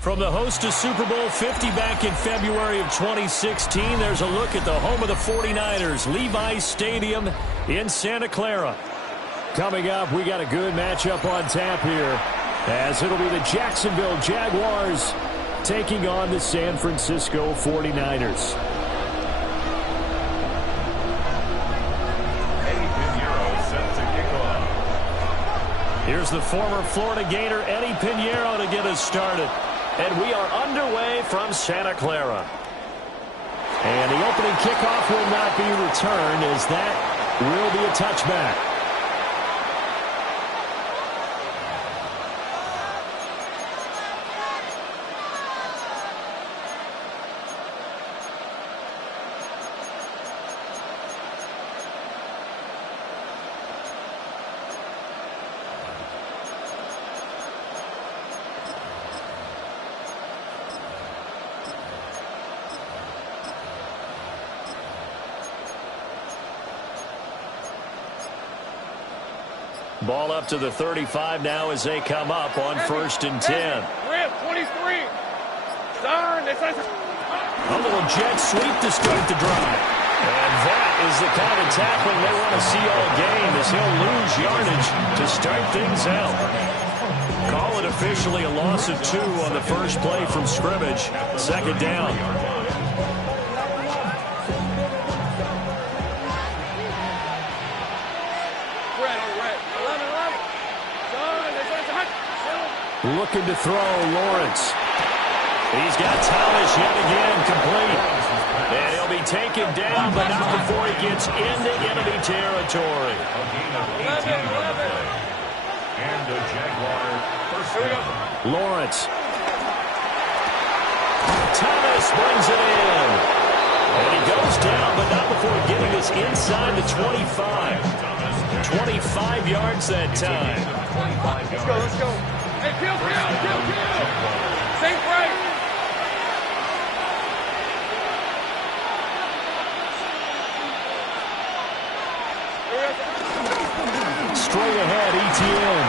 From the host of Super Bowl 50 back in February of 2016, there's a look at the home of the 49ers, Levi's Stadium in Santa Clara. Coming up, we got a good matchup on tap here, as it'll be the Jacksonville Jaguars taking on the San Francisco 49ers. Here's the former Florida Gator, Eddie Pinheiro, to get us started. And we are underway from Santa Clara. And the opening kickoff will not be returned, as that will be a touchback. Ball up to the 35 now as they come up on 1st and 10. Rip, 23. A little jet sweep to start the drive. And that is the kind of tackling they want to see all game, as he'll lose yardage to start things out. Call it officially a loss of 2 on the first play from scrimmage. 2nd down. Looking to throw, Lawrence. He's got Thomas yet again complete. And he'll be taken down, but not before he gets into enemy territory. And the Jaguar first down. Lawrence. Thomas brings it in. And he goes down, but not before getting us inside the 25. 25 yards that time. Let's go. Hey, kill. Safe right. Straight ahead, ETN.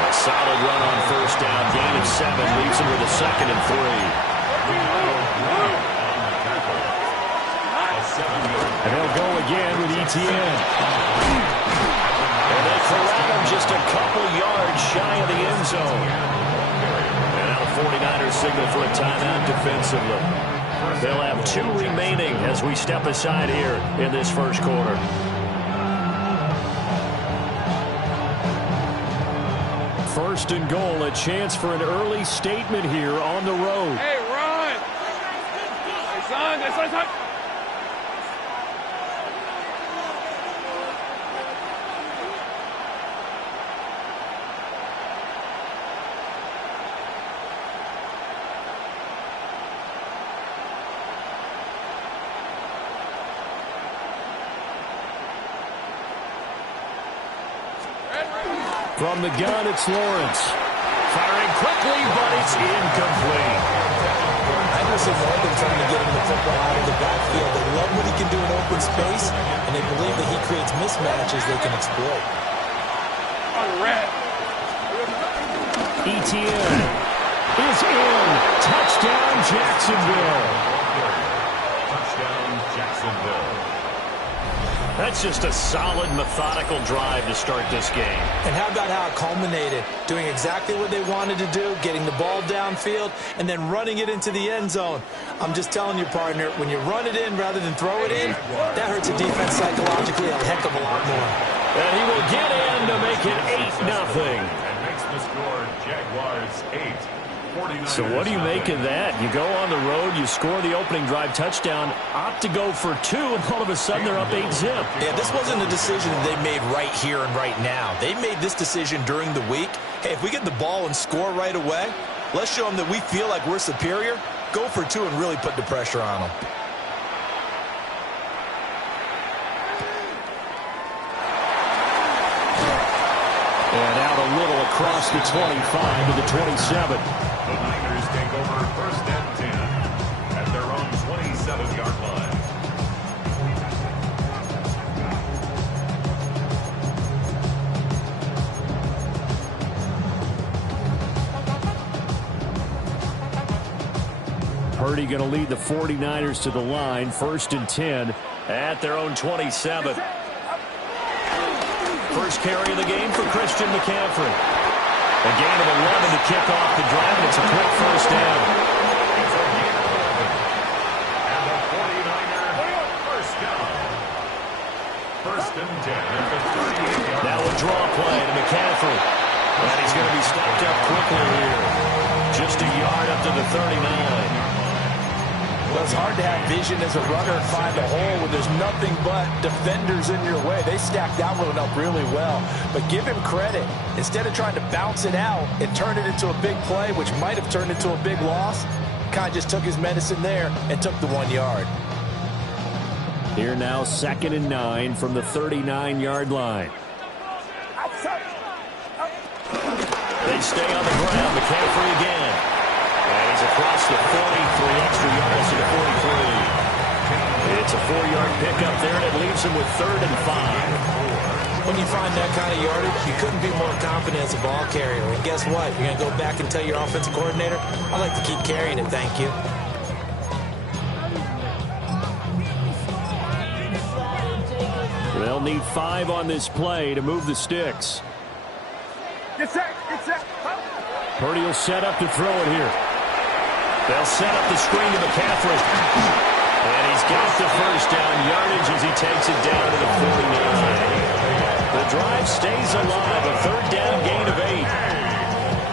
A solid run on 1st down. Gain of 7 leaves him with a 2nd and 3. And they'll go again with ETN. And they corral him just a couple yards shy of the end zone. And now the 49ers signal for a timeout defensively. They'll have 2 remaining as we step aside here in this first quarter. First and goal, a chance for an early statement here on the road. Hey, run! Hey, son. From the gun, it's Lawrence. Firing quickly, but it's incomplete. Anderson Morgan trying to get him the football out of the backfield. They love what he can do in open space, and they believe that he creates mismatches they can exploit. ETN is in. Touchdown, Jacksonville. Touchdown, Jacksonville. That's just a solid, methodical drive to start this game. And how about how it culminated? Doing exactly what they wanted to do, getting the ball downfield, and then running it into the end zone. I'm just telling you, partner, when you run it in rather than throw it in, that hurts a defense psychologically a heck of a lot more. And he will get in to make it 8-0. And makes the score Jaguars 8. So what do you make of that? You go on the road, you score the opening drive touchdown, opt to go for 2, and all of a sudden they're up 8-0. Yeah, this wasn't a decision that they made right here and right now. They made this decision during the week. Hey, if we get the ball and score right away, let's show them that we feel like we're superior. Go for 2 and really put the pressure on them. And out a little across the 25 to the 27. The Niners take over 1st and 10 at their own going to lead the 49ers to the line. 1st and 10 at their own 27. First carry of the game for Christian McCaffrey. A gain of 11 to kick off the drive, and it's a quick first down. It's a gain of 11. And the 49er first down. 1st and 10 at the 38-yard. Now a draw play to McCaffrey. And he's going to be stopped up quickly here. Just a yard up to the 39. Well, it's hard to have vision as a runner and find a hole when there's nothing but defenders in your way. They stacked that one up really well. But give him credit. Instead of trying to bounce it out and turn it into a big play, which might have turned into a big loss, kind of just took his medicine there and took the 1 yard. Here now, 2nd and 9 from the 39-yard line. They stay on the ground. McCaffrey again. And he's across the 43 extra yards to the 43. It's a 4-yard pickup there, and it leaves him with 3rd and 5. When you find that kind of yardage, you couldn't be more confident as a ball carrier. And guess what? You're going to go back and tell your offensive coordinator, I'd like to keep carrying it, thank you. They'll need 5 on this play to move the sticks. Get set. Get set. Purdy will set up to throw it here. They'll set up the screen to McCaffrey. And he's got the first down yardage as he takes it down to the 49. The drive stays alive. A 3rd down gain of 8.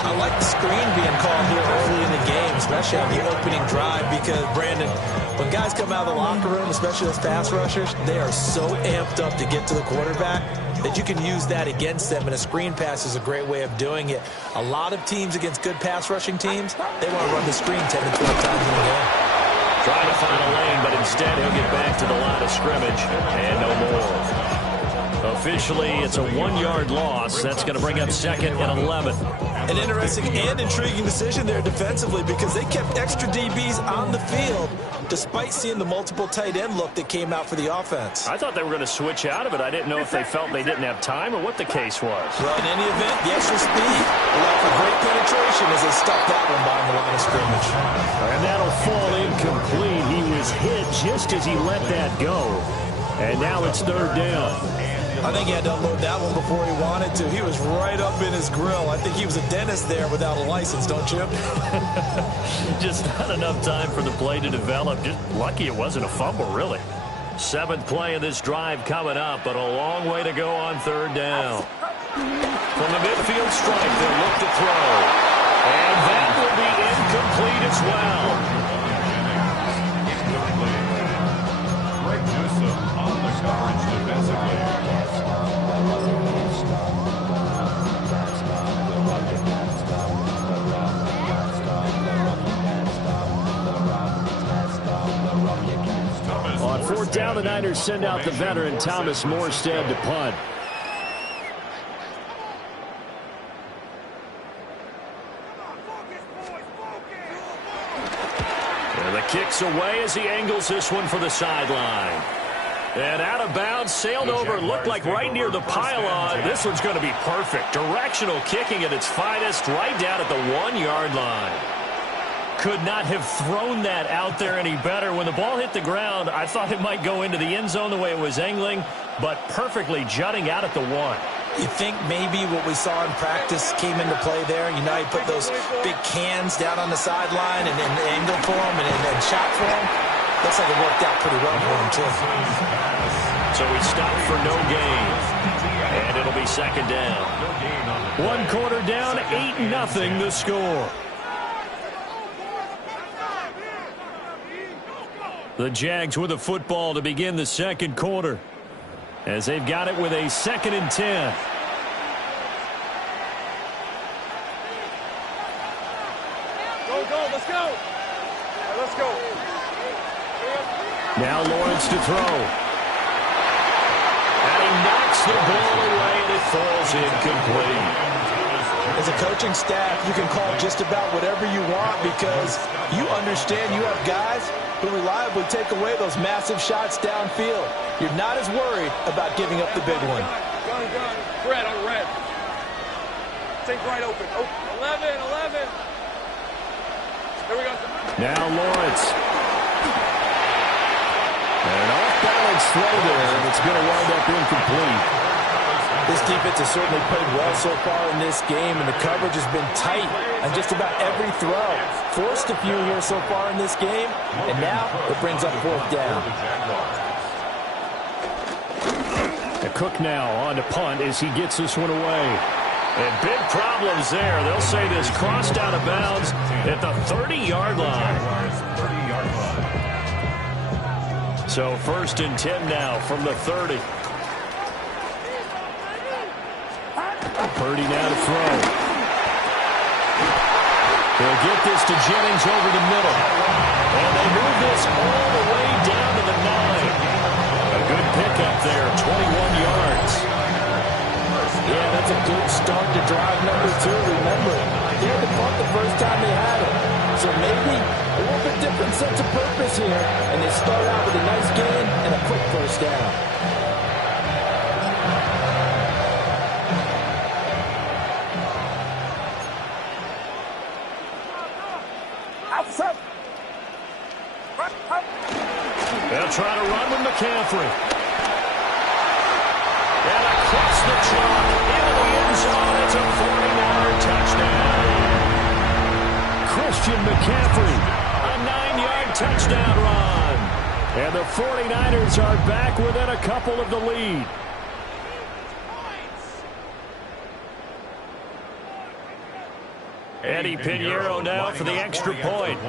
I like the screen being called here early in the game, especially on the opening drive, because, Brandon, when guys come out of the locker room, especially those pass rushers, they are so amped up to get to the quarterback that you can use that against them, and a screen pass is a great way of doing it. A lot of teams against good pass rushing teams, they want to run the screen 10 to 12 times in the game. Trying to find a lane, but instead he'll get back to the line of scrimmage, and no more. Officially, it's a 1-yard loss. That's going to bring up 2nd and 11. An interesting and intriguing decision there defensively, because they kept extra DBs on the field despite seeing the multiple tight end look that came out for the offense. I thought they were going to switch out of it. I didn't know if they felt they didn't have time or what the case was. Well, in any event, the extra speed allowed for great penetration as they stuffed that one behind the line of scrimmage. And that'll fall incomplete. He was hit just as he let that go. And now it's 3rd down. I think he had to unload that one before he wanted to. He was right up in his grill. I think he was a dentist there without a license, don't you? Just not enough time for the play to develop. Just lucky it wasn't a fumble, really. 7th play of this drive coming up, but a long way to go on 3rd down. From the midfield stripe, they'll look to throw. And that will be incomplete as well. Greg Newsome on the coverage defensively. On 4th down, the Niners send out the veteran Thomas Morstead to punt. And the kick's away as he angles this one for the sideline. And out of bounds, sailed over, looked like right near the pylon. This one's going to be perfect. Directional kicking at its finest, right down at the 1-yard line. Could not have thrown that out there any better. When the ball hit the ground, I thought it might go into the end zone the way it was angling, but perfectly jutting out at the 1. You think maybe what we saw in practice came into play there? You know, he put those big cans down on the sideline and angled for him and shot for him. Looks like it worked out pretty well for him, too. So he stopped for no gain, and it'll be 2nd down. 1 quarter down, 8-0 the score. The Jags with the football to begin the 2nd quarter, as they've got it with a 2nd and 10. Go, let's go. Right, let's go. Now Lawrence to throw. And he knocks the ball away, and it falls incomplete. As a coaching staff, you can call just about whatever you want, because you understand you have guys who reliably take away those massive shots downfield. You're not as worried about giving up the big one. Gun. Red on red. Take right open. 11. There we go. Now Lawrence slow there, and it's going to wind up incomplete. This defense has certainly played well so far in this game, and the coverage has been tight on just about every throw. Forced a few here so far in this game, and now it brings up fourth down. The Cook now on to punt as he gets this one away. And big problems there. They'll say this crossed out of bounds at the 30-yard line. So 1st and 10 now from the 30. Purdy now to throw. They'll get this to Jennings over the middle. And they move this all the way down to the 9. A good pickup there, 21 yards. Yeah, that's a good start to drive number 2. Remember, they had to punt the first time they had it. So maybe a little bit different sense of purpose here. And they start out with a nice gain and a quick first down. They'll try to run with McCaffrey. And across the chalk into the end zone. It's a 49er touchdown. Christian McCaffrey, a 9-yard touchdown run. And the 49ers are back within a couple of the lead. Eddie Pinheiro now for the extra point.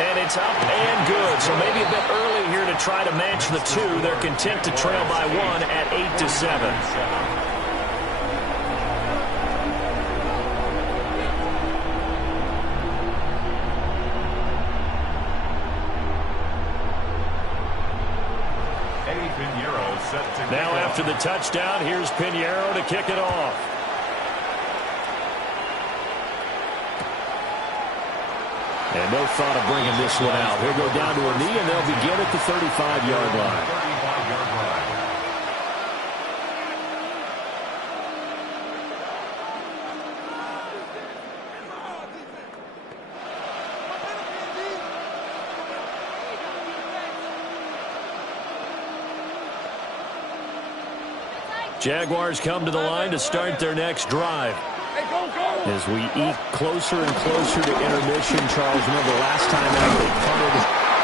And it's up and good. So maybe a bit early here to try to match the 2. They're content to trail by 1 at 8-7. Now after the touchdown, here's Pinheiro to kick it off. And no thought of bringing this one out. He'll go down to a knee, and they'll begin at the 35-yard line. Jaguars come to the line to start their next drive. As we eke closer and closer to intermission, Charles, remember last time out they punted.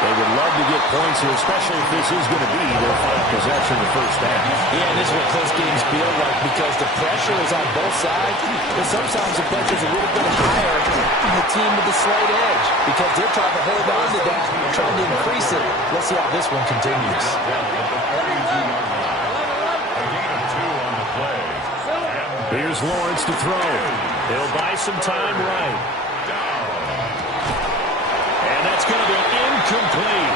They would love to get points here, especially if this is going to be their final possession in the first half. Yeah, and this is what close games feel like because the pressure is on both sides. But sometimes the pressure is a little bit higher on the team with the slight edge because they're trying to hold on to that, trying to increase it. Let's see how this one continues. Here's Lawrence to throw. He'll buy some time right. And that's going to be incomplete.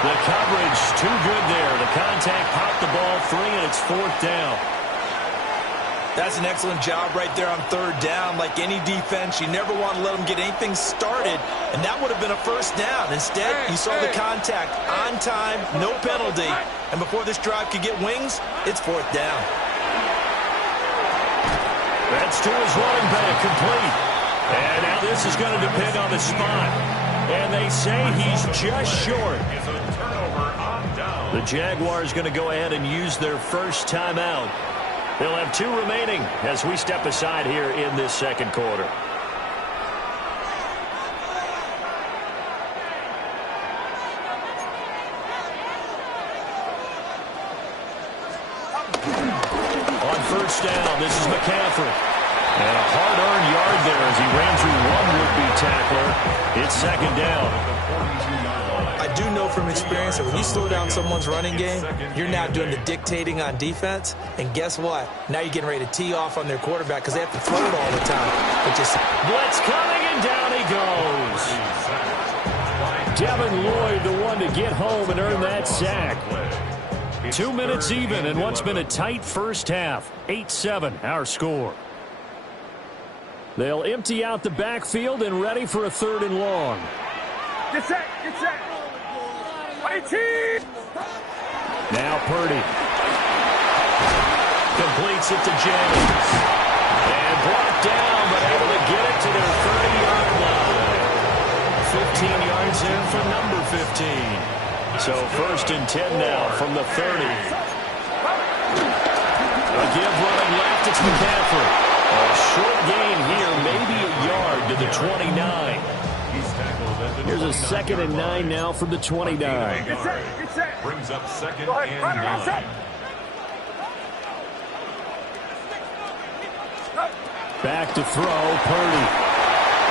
The coverage too good there. The contact popped the ball free, and it's 4th down. That's an excellent job right there on 3rd down. Like any defense, you never want to let them get anything started, and that would have been a first down. Instead, you saw the contact on time, no penalty, and before this drive could get wings, it's 4th down. That's to his running back, complete. And now this is going to depend on the spot. And they say he's just short. The Jaguars going to go ahead and use their first timeout. They'll have 2 remaining as we step aside here in this second quarter. On first down, this is McCaffrey. And a hard-earned yard there as he ran through one would-be tackler. It's 2nd down. I do know from experience that when you slow down someone's running game, you're now doing the dictating on defense. And guess what? Now you're getting ready to tee off on their quarterback because they have to throw it all the time. It just blitz coming, and down he goes. Devin Lloyd, the one to get home and earn that sack. 2 minutes even in what's been a tight first half. 8-7, our score. They'll empty out the backfield and ready for a 3rd and long. Get set, get set. 18. Now Purdy. Completes it to Jennings. And brought down, but able to get it to their 30-yard line. 15 yards goes in for number 15. So 1st and 10 now from the 30. A give running left, it's McCaffrey. A short gain here, maybe a yard to the 29. Here's a 2nd and 9 now from the 29. Brings up 2nd and 9. Back to throw, Purdy.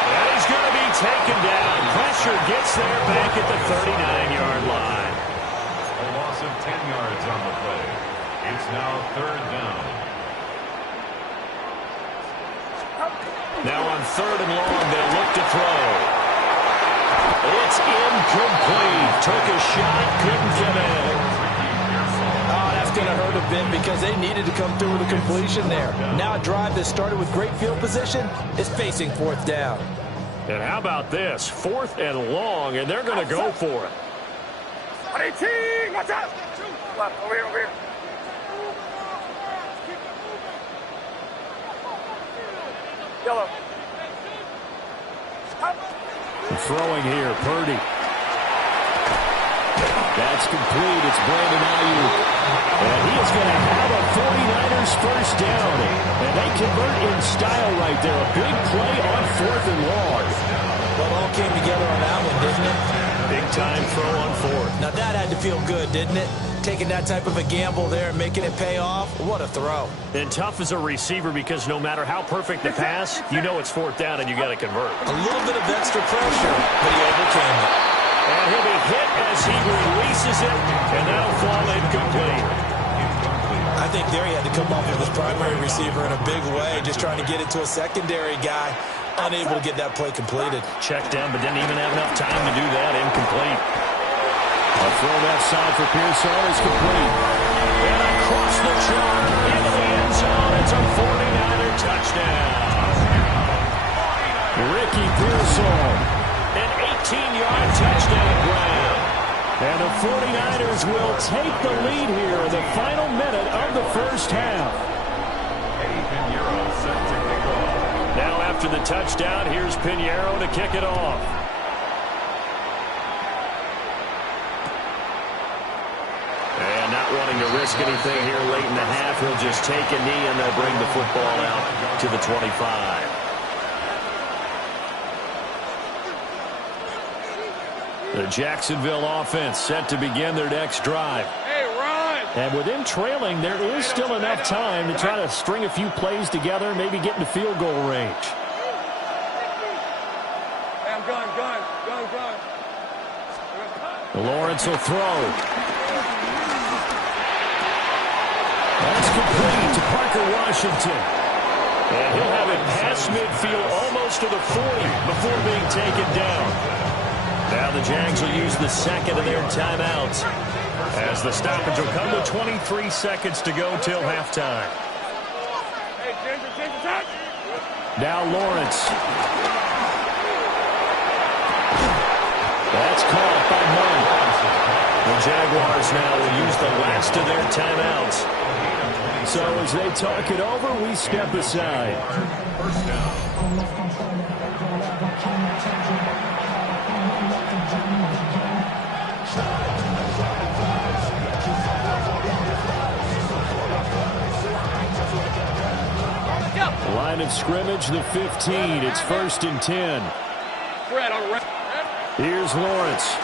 And he's going to be taken down. Pressure gets there back at the 39-yard line. A loss of 10 yards on the play. It's now 3rd down. Now on 3rd and long, they'll look to throw. It's incomplete. Took a shot, couldn't get in. Oh, that's going to hurt a bit because they needed to come through with a completion there. Now a drive that started with great field position is facing 4th down. And how about this? 4th and long, and they're going to go for it. 18, watch out! Left, over here. Yellow. Throwing here, Purdy. That's complete. It's Brandon Ayuk. And he is going to have a 49ers first down. And they convert in style right there. A big play on 4th and long. Well, it all came together on that one, didn't it? Big time throw on 4th. Now that had to feel good, didn't it? Taking that type of a gamble there and making it pay off. What a throw. And tough as a receiver because no matter how perfect the pass, you know it's 4th down and you got to convert. A little bit of extra pressure, but he overcame it. And he'll be hit as he releases it, and that'll fall incomplete. I think there he had to come off of his primary receiver in a big way, just trying to get it to a secondary guy, unable to get that play completed. Checked down, but didn't even have enough time to do that. Incomplete. A throw left side for Pearson is complete. And across the chalk into the end zone. It's a 49er touchdown. Ricky Pearson, an 18-yard touchdown grab. And the 49ers will take the lead here in the final minute of the first half. Now after the touchdown, here's Pinheiro to kick it off. And not wanting to risk anything here late in the half, he'll just take a knee and they'll bring the football out to the 25. The Jacksonville offense set to begin their next drive. Hey, run! And with them trailing, there is still enough time to try to string a few plays together, maybe get into field goal range. Hey, I'm gun. Lawrence will throw. That's complete to Parker Washington. And he'll have it past midfield almost to the 40 before being taken down. Now the Jags will use the 2nd of their timeouts as the stoppage will come with 23 seconds to go till halftime. Hey, Ginger, touch! Now Lawrence. That's caught by Monk. The Jaguars now will use the last of their timeouts. So as they talk it over, we step aside. First down. Line of scrimmage, the 15. It's 1st and 10. Fred on the right. Here's Lawrence.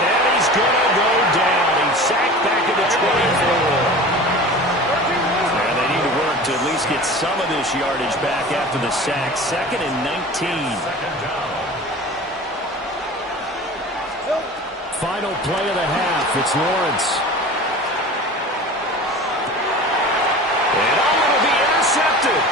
And he's going to go down. He's sacked back at the 24. And they need to work to at least get some of this yardage back after the sack. 2nd and 19. Final play of the half. It's Lawrence. And it'll be intercepted.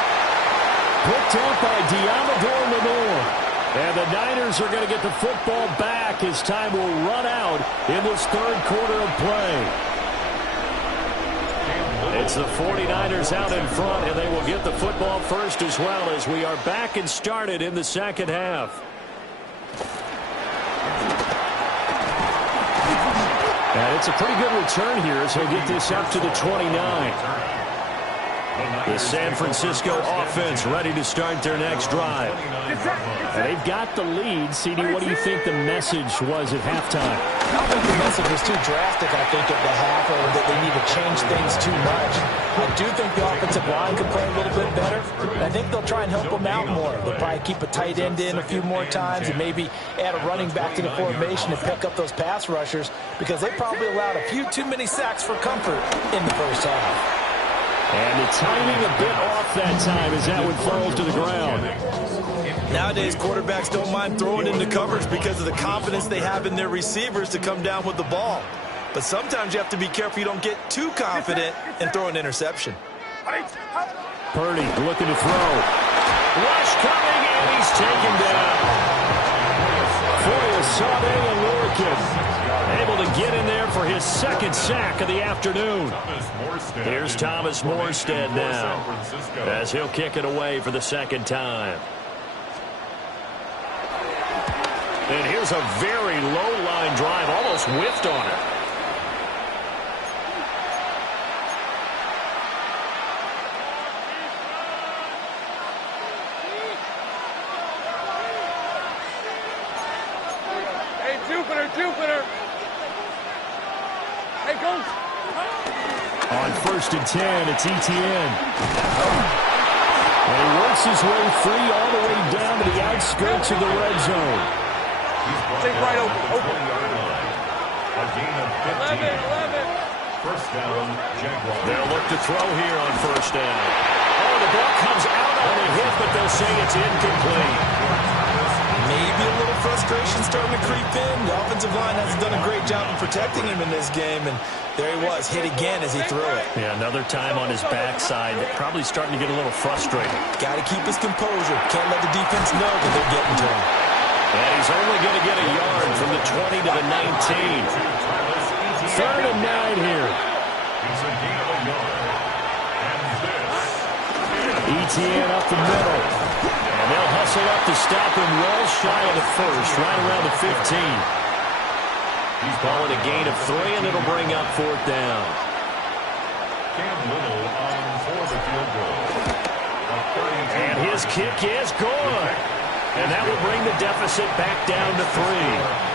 Picked up by Diamador Lenore. And the Niners are going to get the football back as time will run out in this 3rd quarter of play. It's the 49ers out in front, and they will get the football first as well as we are back and started in the 2nd half. And it's a pretty good return here as he'll get this up to the 29. The San Francisco offense ready to start their next drive. And they've got the lead. CD, what do you think the message was at halftime? I don't think the message was too drastic, I think, at the half, or that they need to change things too much. I do think the offensive line could play a little bit better. And I think they'll try and help them out more. They'll probably keep a tight end in a few more times and maybe add a running back to the formation and pick up those pass rushers, because they probably allowed a few too many sacks for comfort in the first half. And the timing a bit off that time as that one falls to the ground. Nowadays, quarterbacks don't mind throwing into coverage because of the confidence they have in their receivers to come down with the ball. But sometimes you have to be careful you don't get too confident and throw an interception. Purdy looking to throw. Rush coming, and he's taken down. Foyesade and Lorcan able to get in there for his second sack of the afternoon. Here's Thomas Morstead now as he'll kick it away for the second time. And here's a very low-line drive, almost whiffed on it. Jupiter. Hey, go. On 1st and 10, it's Etienne. And he works his way free all the way down to the outskirts of the red zone. Take right open. A gain of 15. 11. First down, Jaguars. They'll look to throw here on 1st down. Oh, the ball comes out on the hit, but they'll say it's incomplete. Maybe a little frustration starting to creep in. The offensive line hasn't done a great job of protecting him in this game, and there he was, hit again as he threw it. Yeah, another time on his backside. Probably starting to get a little frustrated. Got to keep his composure. Can't let the defense know that they're getting to him. And he's only going to get a yard from the 20 to the 19. 3rd and 9 here. It's a gain of a yard. And this. Etienne up the middle. And they'll hustle up to stop him well shy of the first, right around the 15. He's calling a gain of 3, and it'll bring up 4th down. Cam Little on for the field goal. And his kick is good. And that will bring the deficit back down to 3.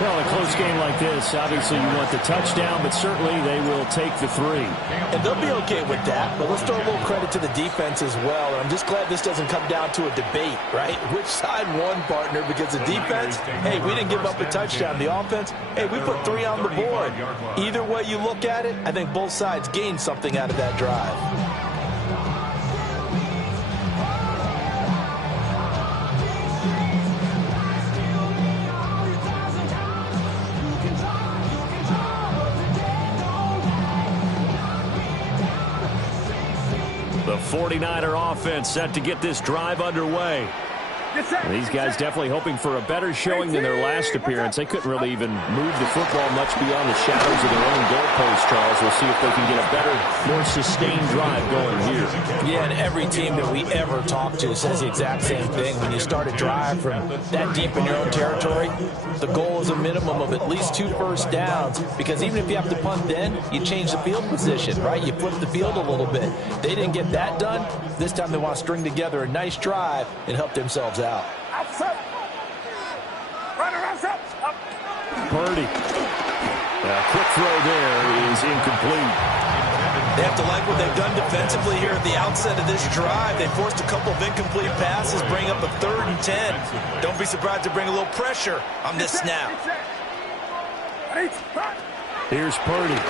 Well, a close game like this, obviously you want the touchdown, but certainly they will take the 3. And they'll be okay with that, but let's throw a little credit to the defense as well. I'm just glad this doesn't come down to a debate, right? Which side won, partner? Because the defense, hey, we didn't give up a touchdown. The offense, hey, we put 3 on the board. Either way you look at it, I think both sides gained something out of that drive. The 49er offense set to get this drive underway. These guys definitely hoping for a better showing than their last appearance. They couldn't really even move the football much beyond the shadows of their own goalpost, Charles. We'll see if they can get a better, more sustained drive going here. Yeah, and every team that we ever talk to says the exact same thing. When you start a drive from that deep in your own territory, the goal is a minimum of at least 2 first downs, because even if you have to punt then, you change the field position, right? You flip the field a little bit. They didn't get that done. This time they want to string together a nice drive and help themselves out. Purdy. Quick throw there is incomplete. They have to like what they've done defensively here at the outset of this drive. They forced a couple of incomplete passes, bring up a 3rd and 10. Don't be surprised to bring a little pressure on this snap. Here's Purdy.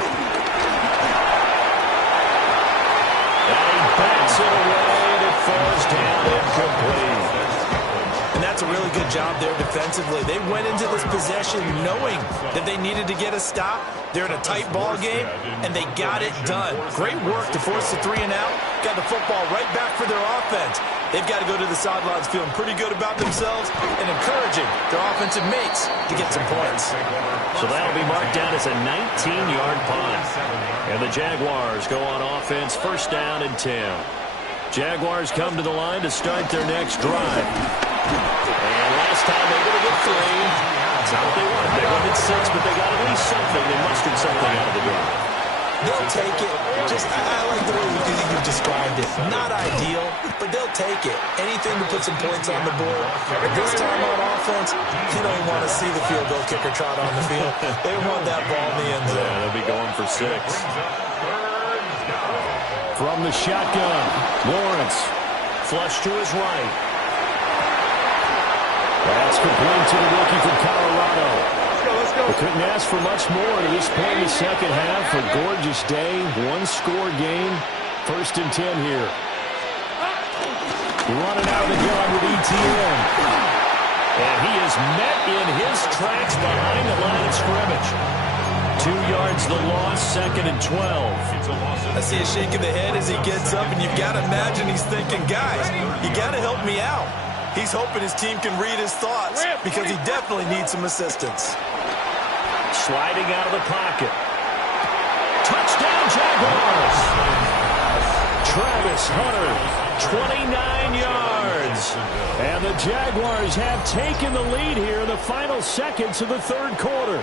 And he backs it away, and it falls down incomplete. And that's a really good job there defensively. They went into this possession knowing that they needed to get a stop. They're in a tight ball game, and they got it done. Great work to force the 3 and out. Got the football right back for their offense. They've got to go to the sidelines feeling pretty good about themselves and encouraging their offensive mates to get some points. So that'll be marked down as a 19-yard punt. And the Jaguars go on offense, 1st down and 10. Jaguars come to the line to start their next drive. And last time they were going to get 3. That's not what they wanted. They wanted 6, but they got at least something. They mustered something out of the drive. They'll take it. I like the way you've described it. Not ideal, but they'll take it. Anything to put some points on the board. But this time on offense, you don't even want to see the field goal kicker trot on the field. They want that ball in the end zone. Yeah, they'll be going for 6. From the shotgun, Lawrence. Flush to his right. That's complete to the rookie from Colorado. Let's go. We couldn't ask for much more to this point in the second half. A gorgeous day, one-score game. 1st and 10 here. Running out of the gun with ETN. And he is met in his tracks behind the line of scrimmage. 2 yards the loss, 2nd and 12. I see a shake of the head as he gets up, and you've got to imagine he's thinking, guys, you got to help me out. He's hoping his team can read his thoughts because he definitely needs some assistance. Sliding out of the pocket. Touchdown, Jaguars. Travis Hunter, 29 yards. And the Jaguars have taken the lead here in the final seconds of the 3rd quarter.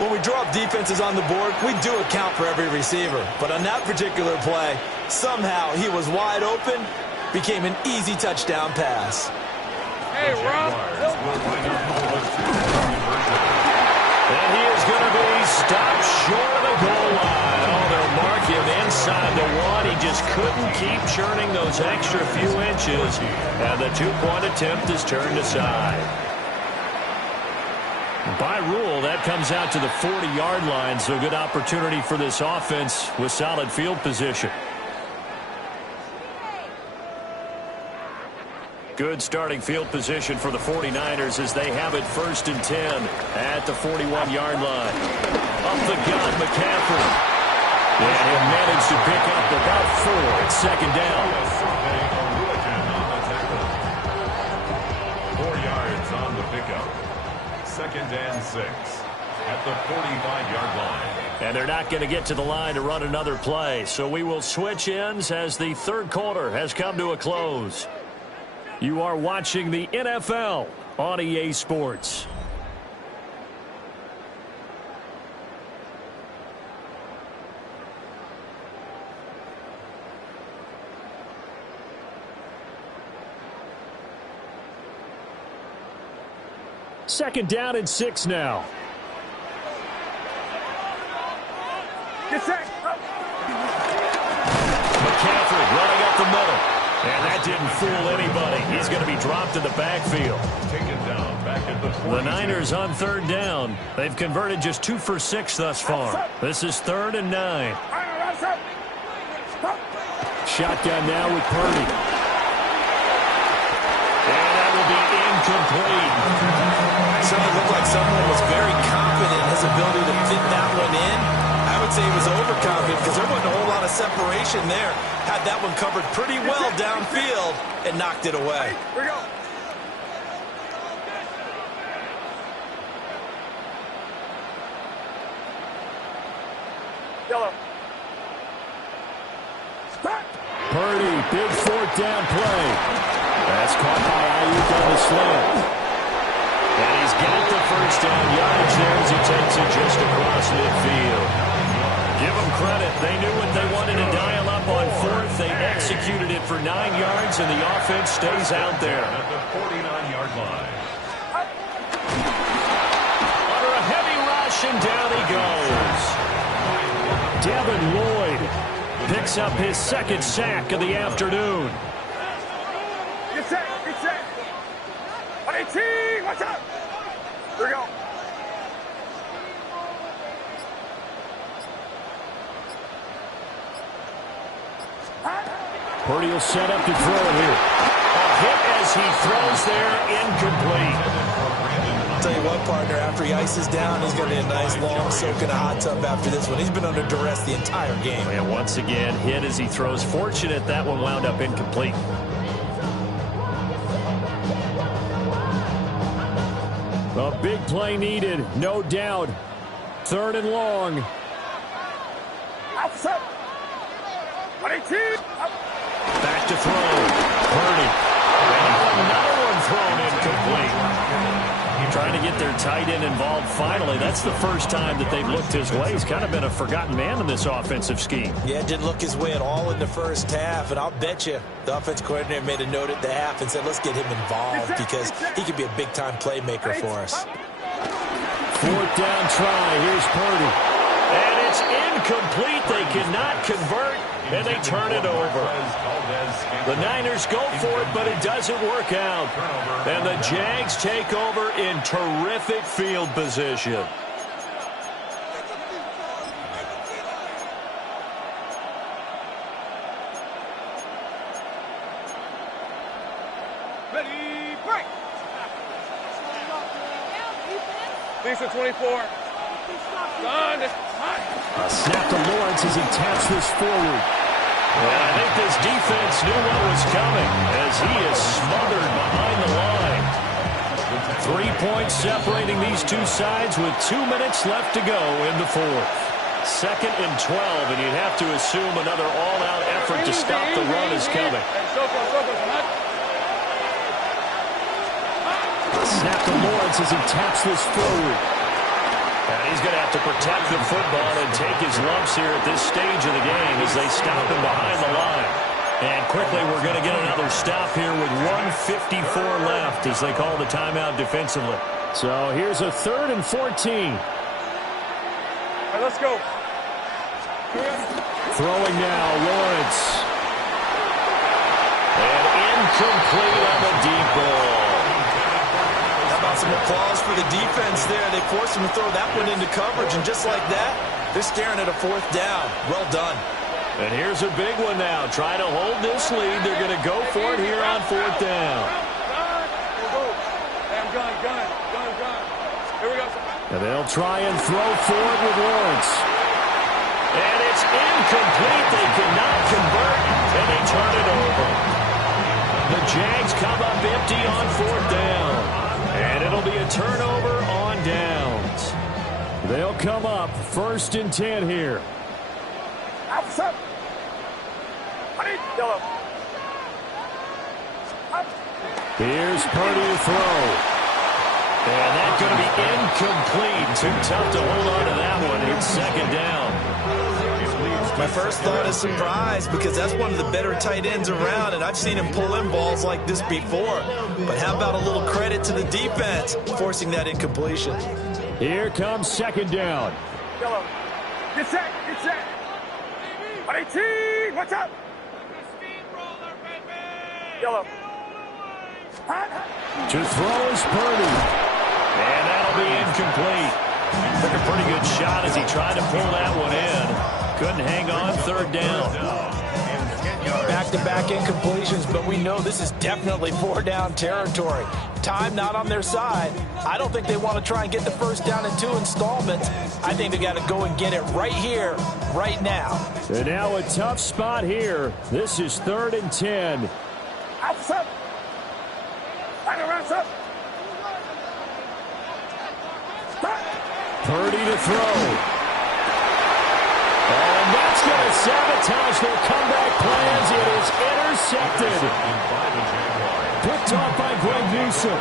When we drop defenses on the board, we do account for every receiver. But on that particular play, somehow he was wide open, became an easy touchdown pass. Hey, Rob. And he is going to be stopped short of the goal line. Oh, they'll mark him inside the 1. He just couldn't keep churning those extra few inches. And the 2-point attempt is turned aside. By rule, that comes out to the 40-yard line, so good opportunity for this offense with solid field position. Good starting field position for the 49ers as they have it 1st and 10 at the 41-yard line. Up the gun, McCaffrey. And he'll manage to pick up about 4 at 2nd down. 4 yards on the pickup. 2nd and 6 at the 45-yard line. And they're not going to get to the line to run another play. So we will switch ends as the 3rd quarter has come to a close. You are watching the NFL on EA Sports. Second down and 6 now. Get set. McCaffrey running up the middle. And that didn't fool anybody. He's going to be dropped in the backfield. Taken down back at the 42. The Niners on 3rd down. They've converted just 2 for 6 thus far. This is 3rd and 9. Shotgun now with Purdy. And that will be incomplete. Certainly looked like someone was very confident in his ability to fit that one in. I would say he was overconfident because there wasn't a whole lot of separation there. Had that one covered pretty well downfield and knocked it away. Here we go. Yellow. Purdy, big 4th down play. That's caught by Ayuk on the slant. And he's got the 1st down yardage there as he takes it just across midfield. Give them credit. They knew what they wanted to dial up on 4th. They executed it for 9 yards, and the offense stays out there. At the 49-yard line. Under a heavy rush, and down he goes. Devin Lloyd picks up his 2nd sack of the afternoon. Get set. Get set. 118. Watch out. Here we go. Purdy will set up to throw it here. A hit as he throws there, incomplete. I'll tell you what, partner, after he ices down, he's going to be a nice long soak in a hot tub after this one. He's been under duress the entire game. And once again, hit as he throws. Fortunate that one wound up incomplete. A big play needed, no doubt. 3rd and long. Outside. 118. Back to throw. Purdy. And another one thrown incomplete. trying to get their tight end involved finally. That's the first time that they've looked his way. He's kind of been a forgotten man in this offensive scheme. Yeah, didn't look his way at all in the first half, and I'll bet you the offense coordinator made a note at the half and said, let's get him involved because he could be a big-time playmaker for us. Fourth down try. Here's Purdy. And it's incomplete. They cannot convert, and they turn it over. The Niners go for it, but it doesn't work out. And the Jags take over in terrific field position. Ready, break. Lisa 24. Done. A snap to Lawrence as he taps this forward. And I think this defense knew what was coming as he is smothered behind the line. 3 points separating these two sides with 2 minutes left to go in the fourth. 2nd and 12, and you'd have to assume another all-out effort to stop the run is coming. A snap to Lawrence as he taps this forward. And he's going to have to protect the football and take his lumps here at this stage of the game as they stop him behind the line. And quickly we're going to get another stop here with 1:54 left as they call the timeout defensively. So here's a 3rd and 14. All right, let's go. Throwing now, Lawrence. And incomplete on the deep ball. Some applause for the defense there. They forced him to throw that one into coverage, and just like that, they're staring at a 4th down. Well done. And here's a big one now. Trying to hold this lead. They're going to go for it here on 4th down. Gun. Here we go. And they'll try and throw forward with Lawrence. And it's incomplete. They cannot convert, and they turn it over. The Jags come up empty on 4th down. And it'll be a turnover on downs. They'll come up 1st and 10 here. Outside. Yellow. Here's Purdy to throw. And that's going to be incomplete. Too tough to hold on to that one. It's 2nd down. My first thought is surprise because that's one of the better tight ends around, and I've seen him pull in balls like this before. But how about a little credit to the defense forcing that incompletion? Here comes 2nd down. Yellow. Get set. 18. Watch out. Yellow. To throw is Purdy. And that'll be incomplete. Took a pretty good shot as he tried to pull that one in. Couldn't hang on. 3rd down. Back-to-back incompletions, but we know this is definitely 4-down territory. Time not on their side. I don't think they want to try and get the 1st down in 2 installments. I think they got to go and get it right here, right now. And now a tough spot here. This is 3rd and 10. Outside. Purdy to throw. And that's going to sabotage their comeback plans. It is intercepted. Picked off by Greg Newsom.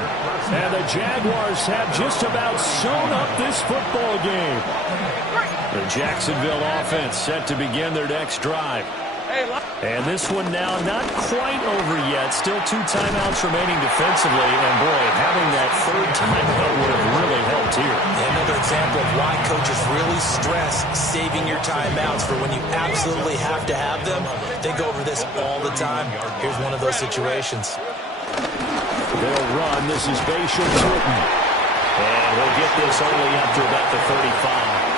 And the Jaguars have just about sewn up this football game. The Jacksonville offense set to begin their next drive. And this one now not quite over yet. Still 2 timeouts remaining defensively. And, boy, having that 3rd timeout would have really helped here. Another example of why coaches really stress saving your timeouts for when you absolutely have to have them. They go over this all the time. Here's one of those situations. They'll run. This is Basham Turton. And he'll get this only up to about the 35.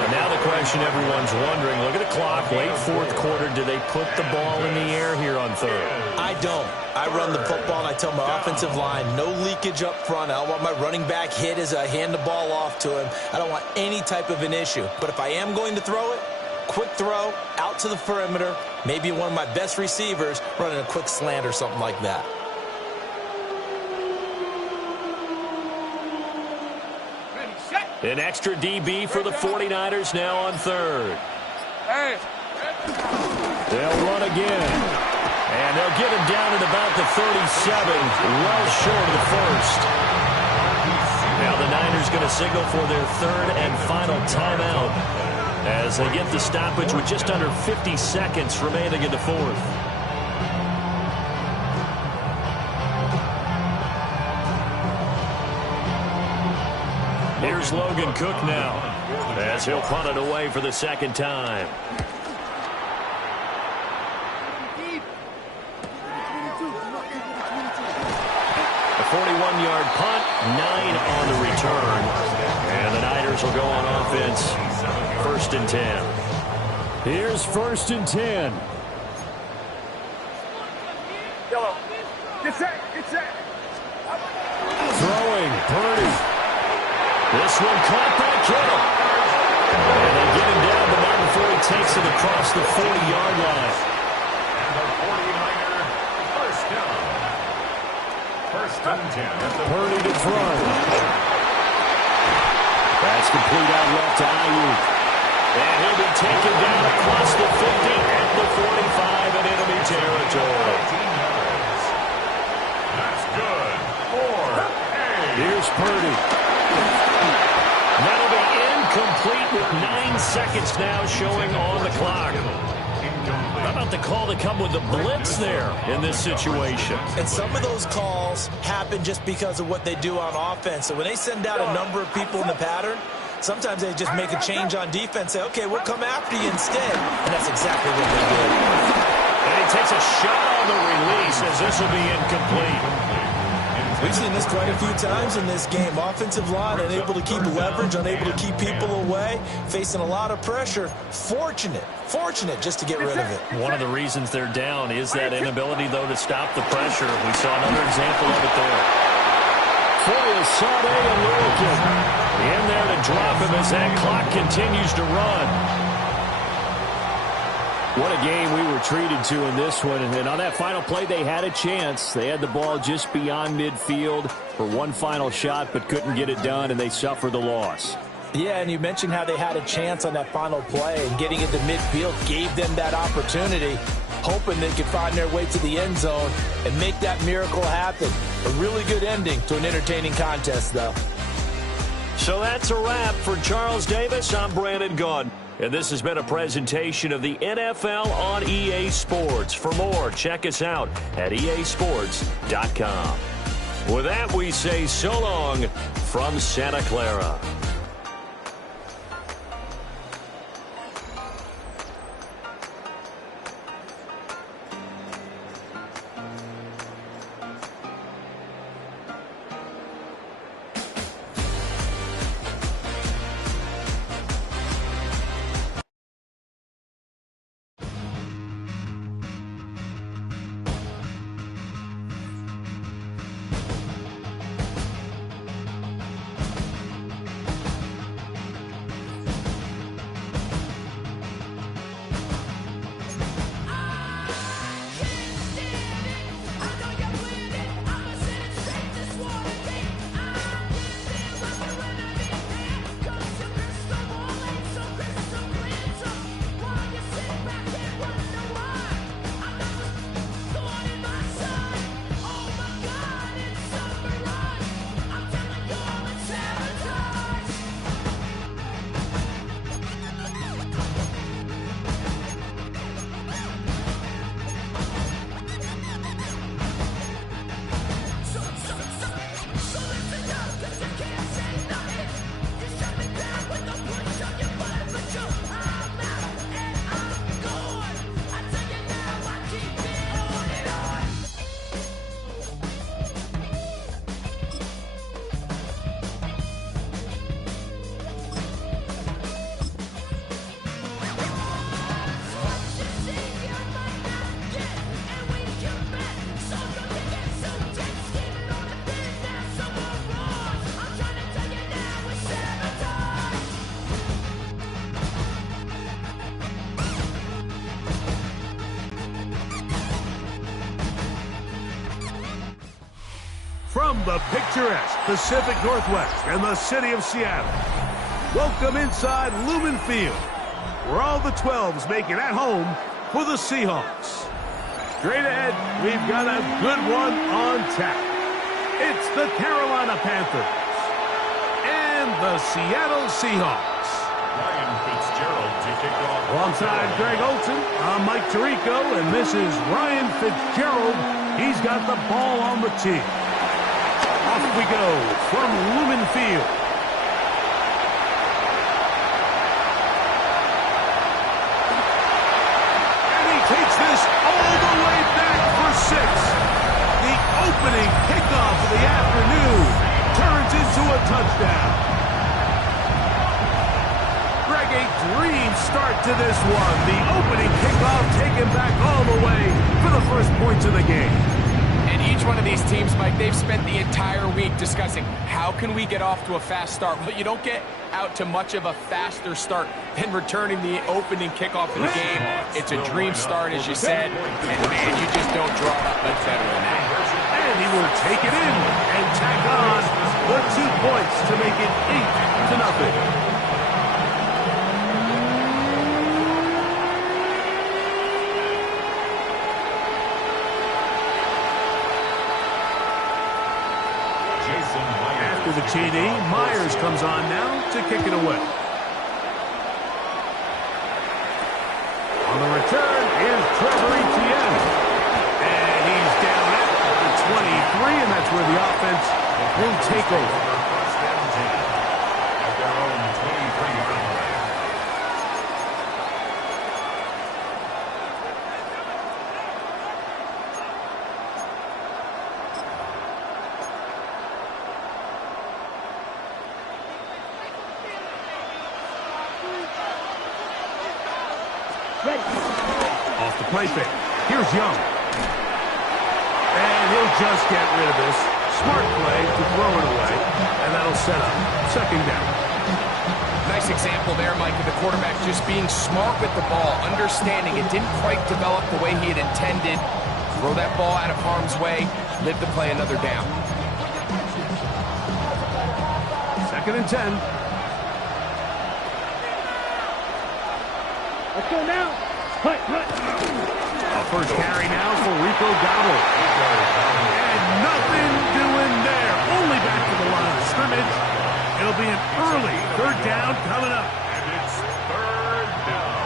And now the question everyone's wondering, look at the clock, late 4th quarter, do they put the ball in the air here on 3rd? I don't. I run the football, and I tell my offensive line, no leakage up front. I don't want my running back hit as I hand the ball off to him. I don't want any type of an issue. But if I am going to throw it, quick throw, out to the perimeter, maybe one of my best receivers running a quick slant or something like that. An extra DB for the 49ers now on 3rd. They'll run again. And they'll get him down at about the 37, well short of the 1st. signal for their third and final timeout as they get the stoppage with just under 50 seconds remaining in the fourth. Here's Logan Cook now as he'll punt it away for the second time. A 41-yard punt, 9 on the return. And the Niners will go on offense, 1st and 10. Here's 1st and 10. Yellow. Get set. Get set. Throwing, Purdy. This one caught by Kittle. And they get him down, but not before he takes it across the 40-yard line. And the 49er, first down. 1st and 10. Purdy to throw. That's complete out left to Ayuk. And he'll be taken down across the 50 at the 45 in enemy territory. 18 yards. That's good. 4A. Here's Purdy. That'll be incomplete with 9 seconds now showing on the clock. How about the call to come with the blitz there in this situation? And some of those calls happen just because of what they do on offense. So when they send out a number of people in the pattern, sometimes they just make a change on defense, say, okay, we'll come after you instead. And that's exactly what they did. And he takes a shot on the release as this will be incomplete. We've seen this quite a few times in this game. Offensive line unable to keep leverage, unable to keep people away, facing a lot of pressure. Fortunate just to get rid of it. One of the reasons they're down is that inability, though, to stop the pressure. We saw another example of it there. Foye, Sade, and Lurikin In there to drop him as that clock continues to run. What a game we were treated to in this one. And on that final play, they had a chance. They had the ball just beyond midfield for one final shot, but couldn't get it done, and they suffered the loss. Yeah, and you mentioned how they had a chance on that final play, and getting into midfield gave them that opportunity, hoping they could find their way to the end zone and make that miracle happen. A really good ending to an entertaining contest, though. So that's a wrap for Charles Davis. I'm Brandon Gaudin. And this has been a presentation of the NFL on EA Sports. For more, check us out at easports.com. With that, we say so long from Santa Clara. From the picturesque Pacific Northwest and the city of Seattle, welcome inside Lumen Field, where all the 12s make it at home for the Seahawks. Straight ahead, we've got a good one on tap. It's the Carolina Panthers and the Seattle Seahawks. Ryan Fitzgerald to kick off. Alongside Greg Olson, I'm Mike Tirico, and this is Ryan Fitzgerald. He's got the ball on the tee. Off we go from Lumen Field. And he takes this all the way back for 6. The opening kickoff of the afternoon turns into a touchdown. Greg, a dream start to this one. The opening kickoff taken back all the way for the first points of the game. And each one of these teams, Mike, they've spent the entire week discussing how can we get off to a fast start. Well, you don't get out to much of a faster start than returning the opening kickoff of the game. It's a dream start, as you said, and man, you just don't draw up much better than that. And he will take it in and tack on the 2 points to make it 8-0. After the TD, Myers comes on now to kick it away. On the return is Trevor Etienne. And he's down at the 23, and that's where the offense will take over. First and 10 at their own 23-yard line. Off the play fake. Here's Young. And he'll just get rid of this. Smart play to throw it away. And that'll set up second down. Nice example there, Mike, of the quarterback just being smart with the ball, understanding it didn't quite develop the way he had intended. Throw that ball out of harm's way, live to play another down. Second and 10. Let's go now. Hut. A first carry now for Rico Dowdle. And nothing doing there. Only back to the line of scrimmage. It'll be an early third down coming up. And it's third down.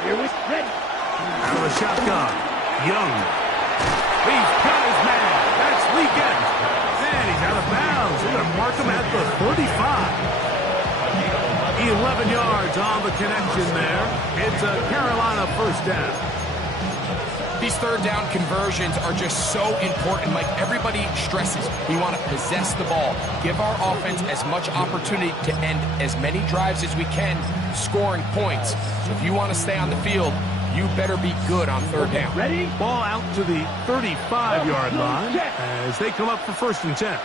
Here we ready. Out of the shotgun. Young. He's got his man. That's Weekend. And he's out of bounds. They're going to mark him at the 35. 11 yards on the connection there. It's a Carolina first down. These third down conversions are just so important. Like everybody stresses, we want to possess the ball, give our offense as much opportunity to end as many drives as we can, scoring points. So if you want to stay on the field, you better be good on third down. Ready? Ball out to the 35-yard line as they come up for first and 10.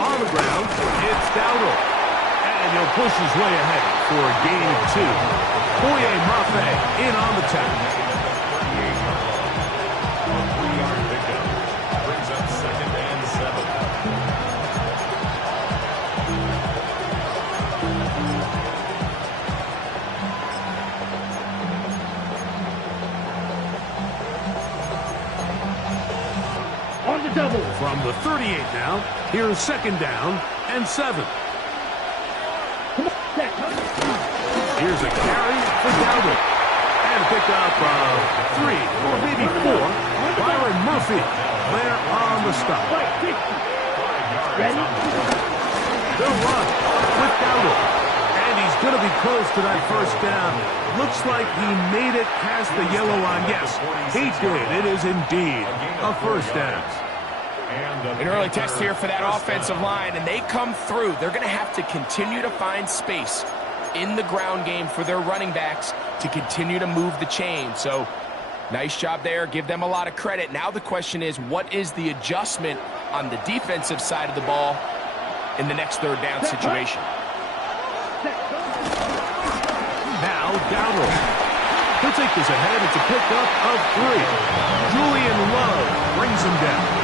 On the ground, it's Dowdle. And he'll push his way ahead for a gain of 2. Boye Mafe in on the tackle. 3-yard pickup. Brings up second and 7. On the double. From the 38 now, here's second down and 7. Here's a carry for Dowdle. And a pickup of 3 or maybe 4. Byron Murphy there on the stop. Ready? They'll run with Dowdle. And he's going to be close to that first down. Looks like he made it past the yellow line. Yes, he did. It is indeed a first down. An early test here for that offensive line, and they come through. They're going to have to continue to find space in the ground game for their running backs to continue to move the chain. So, nice job there. Give them a lot of credit. Now the question is, what is the adjustment on the defensive side of the ball in the next third down situation? Now, Dowdle. He'll take this ahead. It's a pickup of 3. Julian Love brings him down.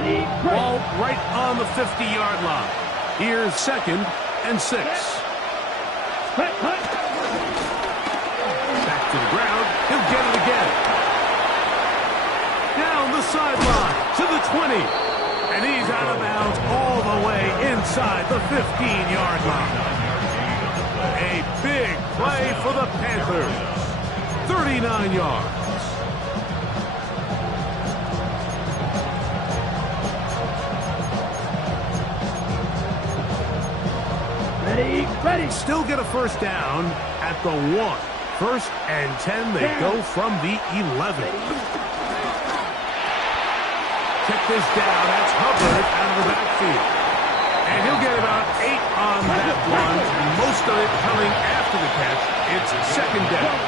Ball right on the 50-yard line. Here's 2nd and 6. Back to the ground. He'll get it again. Down the sideline to the 20. And he's out of bounds all the way inside the 15-yard line. A big play for the Panthers. 39 yards. Ready. Still get a first down at the 1. 1st and 10. They go from the 11. Check this down. That's Hubbard out of the backfield. And he'll get about 8 on that one. Most of it coming after the catch. It's 2nd down.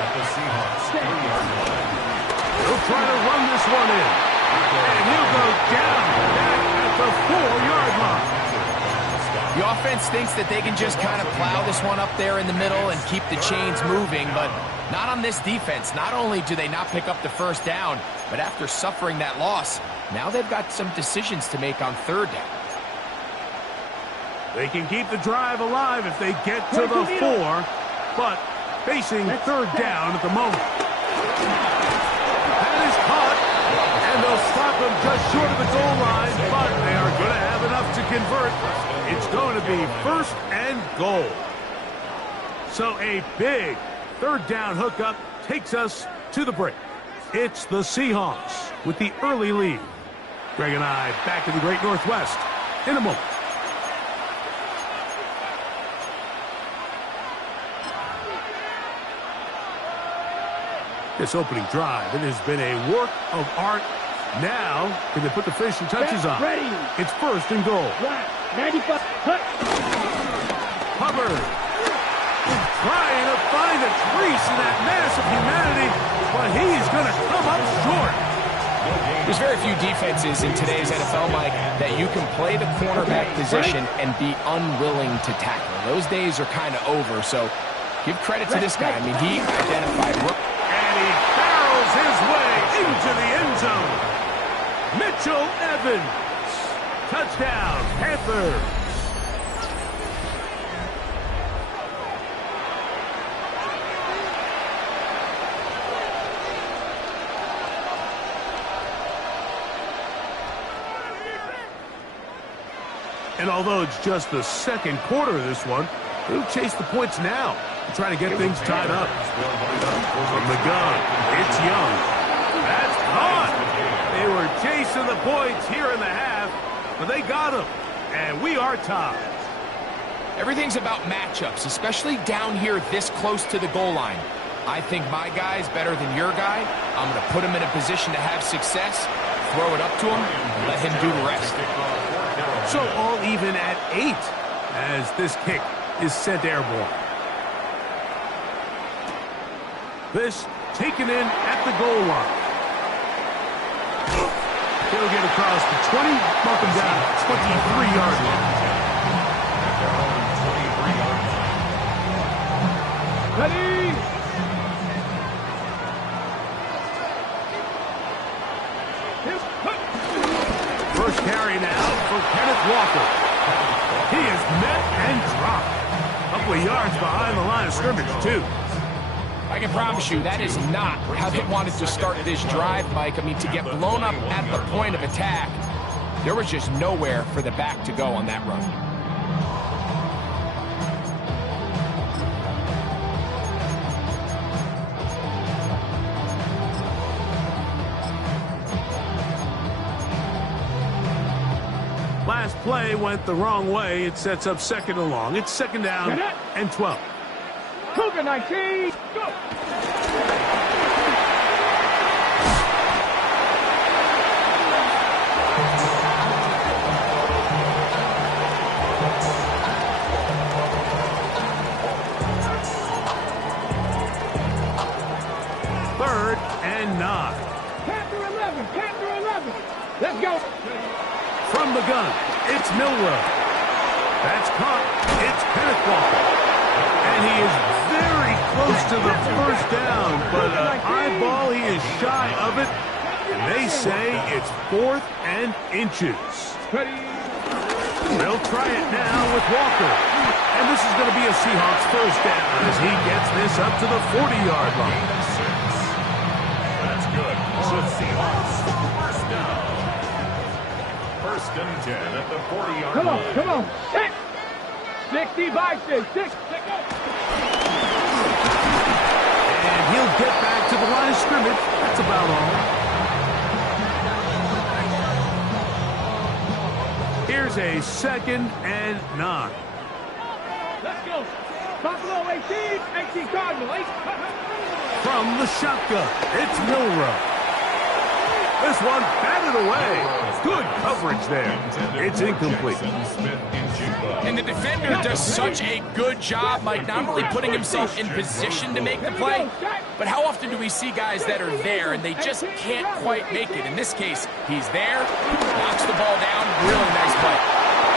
At the Seahawks 3-yard line. He'll try to run this one in. And he'll go down back at the 4-yard line. The offense thinks that they can just kind of plow this one up there in the middle and keep the chains moving, but not on this defense. Not only do they not pick up the first down, but after suffering that loss, now they've got some decisions to make on 3rd down. They can keep the drive alive if they get to the 4, but facing 3rd down at the moment. That is caught, and they'll stop him just short of the goal line, but they are going to have enough to convert. It's going to be 1st and goal. So a big 3rd down hookup takes us to the break. It's the Seahawks with the early lead. Greg and I back in the Great Northwest in a moment. This opening drive, it has been a work of art. Now, can they put the finishing touches on? Ready. It's 1st and goal. 95. Hubbard trying to find a crease in that mass of humanity, but he's going to come up short. There's very few defenses in today's NFL, Mike, that you can play the cornerback position and be unwilling to tackle. Those days are kind of over, so give credit to this guy. I mean, he identified. And he barrels his way into the end zone. Mitchell Evans. Touchdown, Panthers. And although it's just the 2nd quarter of this one, he'll chase the points now and try to get things tied up. From the gun, it's Young. That's caught. They were chasing the points here in the half, but they got them, and we are tied. Everything's about matchups, especially down here this close to the goal line. I think my guy's better than your guy. I'm going to put him in a position to have success, throw it up to him, and let him do the rest. So all even at 8 as this kick is sent airborne. This taken in at the goal line. He'll get across the 20, mark him down at 23-yard line. Ready. First carry now for Kenneth Walker. He is met and dropped. A couple of yards behind the line of scrimmage, too. I can promise you that is not how they wanted to start this drive, Mike. I mean, to get blown up at the point of attack, there was just nowhere for the back to go on that run. Last play went the wrong way. It sets up 2nd and long. It's 2nd down and 12. Cougar 19. Go. Third and 9. Panther 11. Panther 11. Let's go. From the gun, it's Milrow. That's caught. It's Kenneth Walker. And he is very close to the first down, but eyeball, he is shy of it. And they say it's 4th and inches. They'll try it now with Walker. And this is going to be a Seahawks first down as he gets this up to the 40-yard line. That's good. So Seahawks first down. 1st and 10 at the 40-yard line. Come on. 65, 6. And he'll get back to the line of scrimmage. That's about all. Here's a 2nd and 9. Let's go. Buffalo 18 Cardinal. From the shotgun, it's Milrow. This one batted away. Good coverage there. It's incomplete. And the defender does such a good job, Mike, not only putting himself in position to make the play, but how often do we see guys that are there and they just can't quite make it? In this case, he's there, knocks the ball down, really nice play.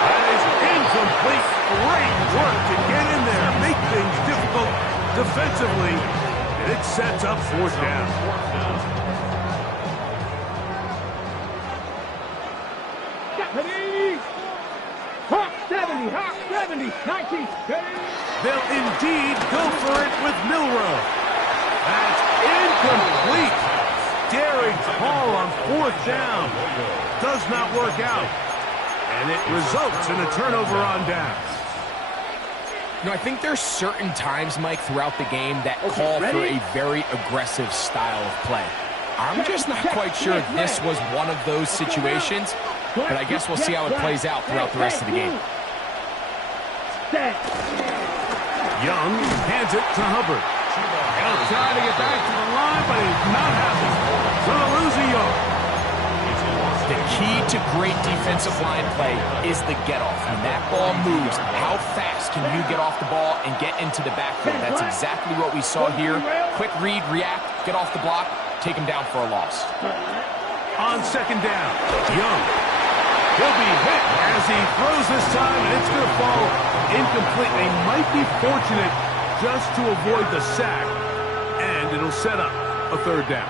That is incomplete. Great work to get in there, make things difficult defensively, and it sets up 4th down. Hawk 70, 19. They'll indeed go for it with Milrow. That's incomplete. Daring call on 4th down. Does not work out. And it results in a turnover on down. I think there's certain times, Mike, throughout the game that call for a very aggressive style of play. I'm just not quite sure if this was one of those situations, but I guess we'll see how it plays out throughout the rest of the game. Young hands it to Hubbard. He'll try to get back to the line, but he's not happy. So to lose a yard. The key to great defensive line play is the get-off. When that ball moves, how fast can you get off the ball and get into the backfield? That's exactly what we saw here. Quick read, react, get off the block, take him down for a loss. On 2nd down, Young. He'll be hit as he throws this time, and it's going to fall incomplete. They might be fortunate just to avoid the sack, and it'll set up a 3rd down.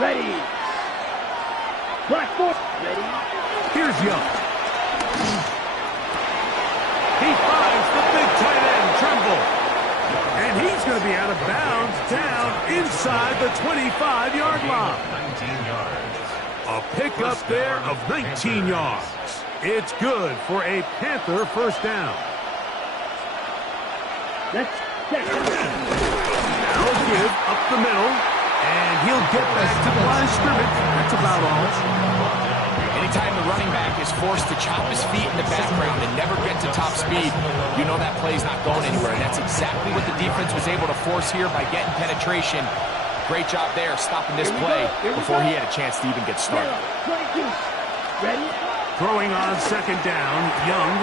Ready. Black foot. Ready. Here's Young. He finds the big tight end, Tremble. And he's going to be out of bounds down inside the 25-yard line. 19 yards. A pickup there of 19 yards. It's good for a Panther 1st down. Let's check. Now a give up the middle. And he'll get back to the line of scrimmage. That's about all. Anytime the running back is forced to chop his feet in the background and never get to top speed, you know that play's not going anywhere. And that's exactly what the defense was able to force here by getting penetration. Great job there, stopping this play before he had a chance to even get started. 22. Ready? Throwing on 2nd down, Young.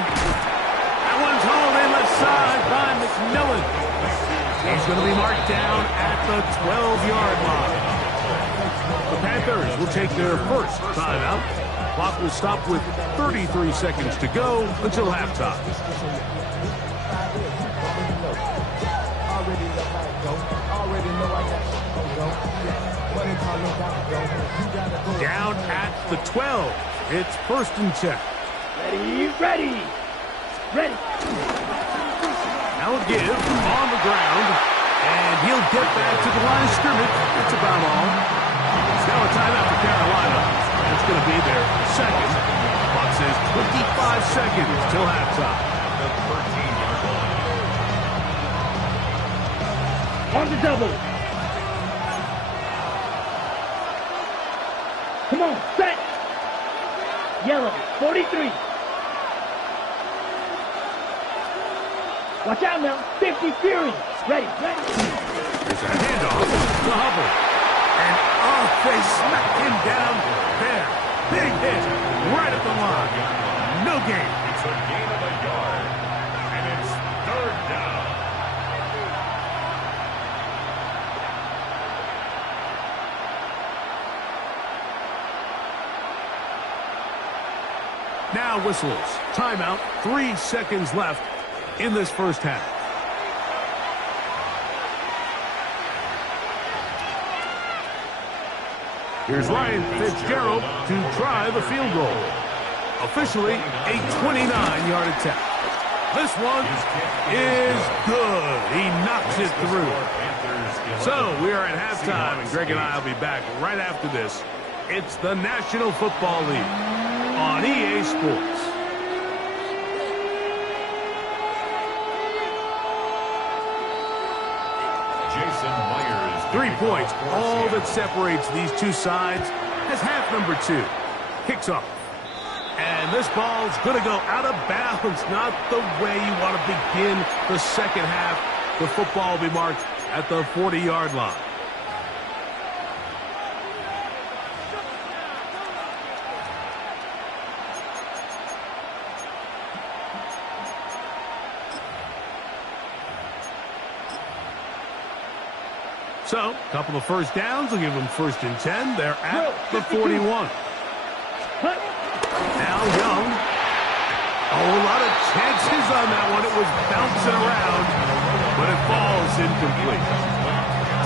That one's hauled in left side by McMillan. He's going to be marked down at the 12-yard line. The Panthers will take their first timeout. Clock will stop with 33 seconds to go until halftime. Down at the 12. It's 1st and 10. Ready. Now a give on the ground, and he'll get back to the line of scrimmage. That's about all. It's now a timeout for Carolina. It's going to be their 2nd. Clock says 25 seconds till halftime. The 13-yard line. On the double. Come on, set. Yellow, 43. Watch out now. 50 Fury. Ready. There's a handoff to Hubbard. And they smack him down there. Big hit right at the line. No gain. It's a gain of a yard. And it's 3rd down. Now whistles. Timeout. 3 seconds left in this first half. Here's Ryan Fitzgerald to try the field goal. Officially a 29-yard attempt. This one is good. He knocks it through. So we are at halftime, and Greg and I will be back right after this. It's the National Football League on EA Sports. 3 points, all that separates these two sides as half number 2 kicks off. And this ball's going to go out of bounds, not the way you want to begin the second half. The football will be marked at the 40-yard line. So, a couple of first downs will give them 1st and 10. They're at the 41. Now Young. Oh, a lot of chances on that one. It was bouncing around, but it falls incomplete.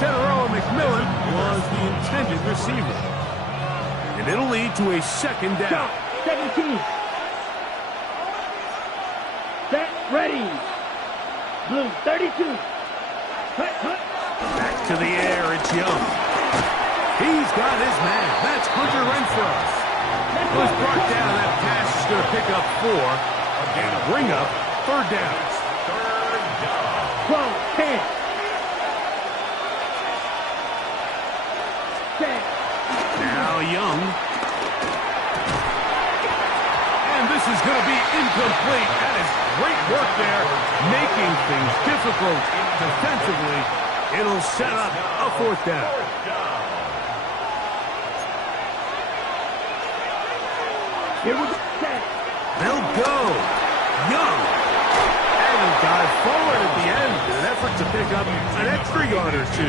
Teteroa McMillan was the intended receiver. And it'll lead to a 2nd down. 17. Set, ready. Blue, 32. Back to the air, it's Young. He's got his man. That's Hunter Renfrow. Was brought down. That pass is going to pick up 4 and bring up 3rd down. 12, 10. 10. Now Young. And this is going to be incomplete. That is great work there, making things difficult defensively. It'll set up a 4th down. Here we go. They'll go. Young. And a dive forward at the end in an effort to pick up an extra yard or 2.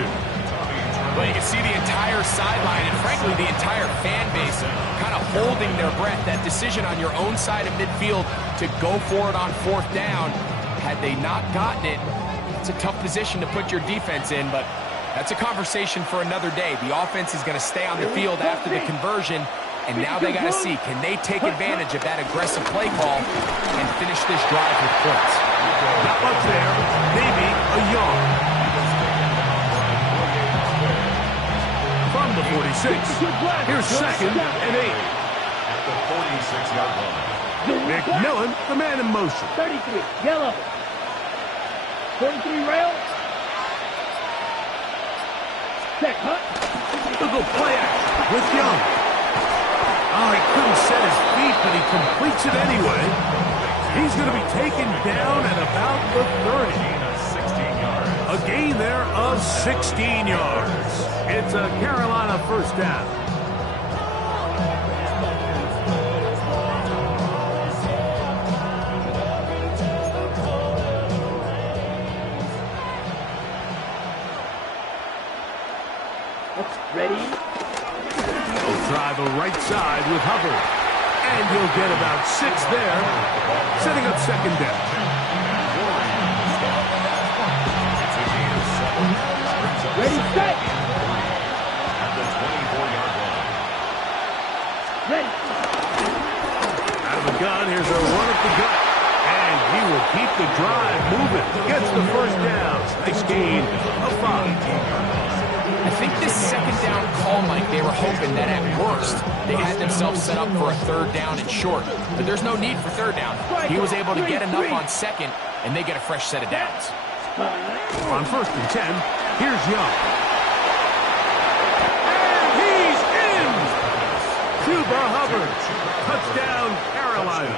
Well, you can see the entire sideline and, frankly, the entire fan base kind of holding their breath. That decision on your own side of midfield to go for it on 4th down, had they not gotten it, it's a tough position to put your defense in, but that's a conversation for another day. The offense is going to stay on the field after the conversion, and now they got to see, can they take advantage of that aggressive play call and finish this drive with points? Not much there. Maybe a yard. From the 46, here's 2nd and 8. At the 46-yard line. McMillan, the man in motion. 33, yellow. 43 rail. Check, Hunt. Look at play action with Young. Oh, he couldn't set his feet, but he completes it anyway. He's going to be taken down at about the 30. A gain there of 16 yards. It's a Carolina 1st down. Ready? He'll try the right side with Hubbard. And he'll get about 6 there, setting up 2nd down. Ready, set. At the 24-yard line. Ready. Out of the gun, here's a run up the gut. And he will keep the drive moving. Gets the 1st down. Nice gain of 5. I think this 2nd down call, Mike, they were hoping that at worst they had themselves set up for a 3rd down and short. But there's no need for 3rd down. He was able to get enough on 2nd, and they get a fresh set of downs. On 1st and 10, here's Young. And he's in! Cuba Hubbard. Touchdown, Carolina.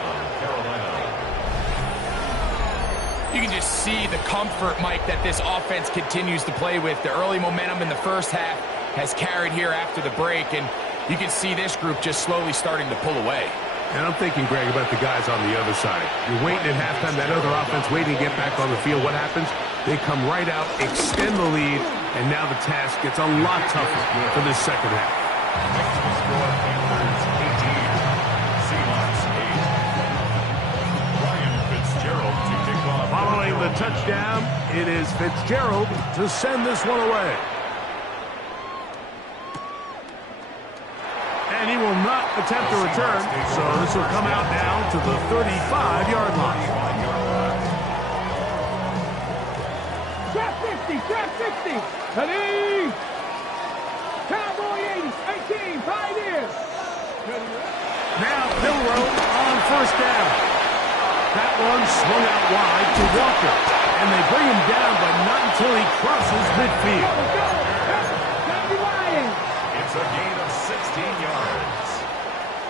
You can just see the comfort, Mike, that this offense continues to play with. The early momentum in the 1st half has carried here after the break, and you can see this group just slowly starting to pull away. And I'm thinking, Greg, about the guys on the other side. You're waiting at halftime, that other offense waiting to get back on the field. What happens? They come right out, extend the lead, and now the task gets a lot tougher for this 2nd half. Following the touchdown, it is Fitzgerald to send this one away. And he will not attempt a return, so this will come out now to the 35-yard line. Trap 50, trap 60. Ready? Cowboy 80, 18, Pioneers. Now Milroe on first down. That one swung out wide to Walker. And they bring him down, but not until he crosses midfield. It's a gain of 16 yards.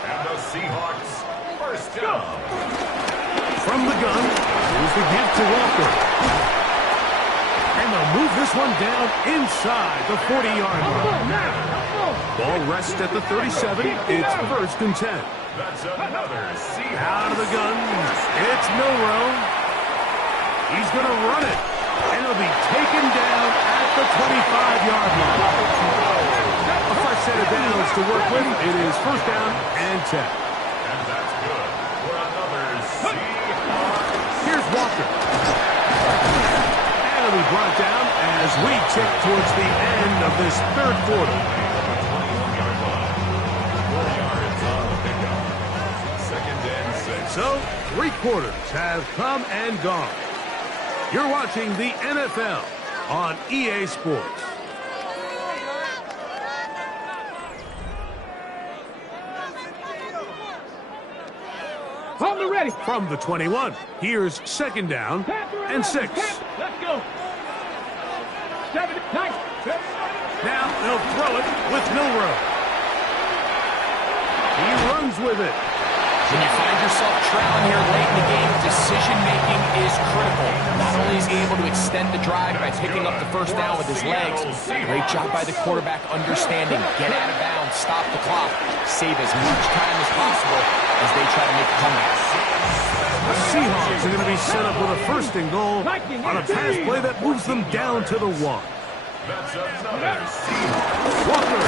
And the Seahawks first down. From the gun, here's the give to Walker. And they'll move this one down inside the 40-yard line. Ball rests at the 37. It's first and 10. That's another Seahawks. Out of the gun, it's Milroe. He's going to run it. And he'll be taken down at the 25-yard line. A fresh set of downs to work with. It is first down and 10. And that's good for another Seahawks. Here's Walker. And he'll be brought down as we tick towards the end of this third quarter. 21-yard line. 4 yards on the pickup. Second and 6. So, 3 quarters have come and gone. You're watching the NFL on EA Sports. On the ready. From the 21, here's second down and 6. Let's go. 7, 9. Now they'll throw it with Milroe. He runs with it. When you find yourself trailing here late in the game, decision-making is critical. Not only is he able to extend the drive by picking up the first down with his legs, great job by the quarterback understanding, get out of bounds, stop the clock, save as much time as possible as they try to make a comeback. The Seahawks are going to be set up with a first and goal on a pass play that moves them down to the 1. That's another Seahawks. Walker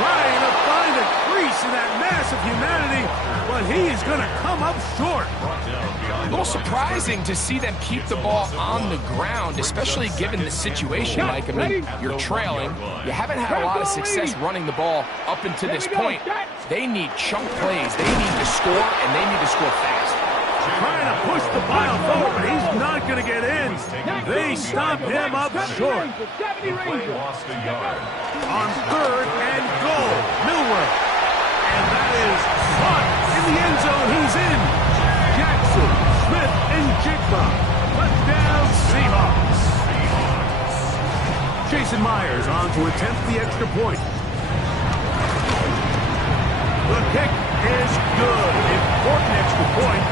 trying to find a crease in that mass of humanity, but he is going to come up short. A little surprising to see them keep the ball on the ground, especially given the situation, Mike. I mean, you're trailing. You haven't had a lot of success running the ball up until this point. They need chunk plays. They need to score, and they need to score fast. Trying to push the pile forward, but he's not going to get in. They stop him up short. Play lost a yard. On third and goal, Milroe. And that is caught in the end zone. He's in. Jackson, Smith, and Jigba. Touchdown, Seahawks. Jason Myers on to attempt the extra point. The kick is good. Important extra point.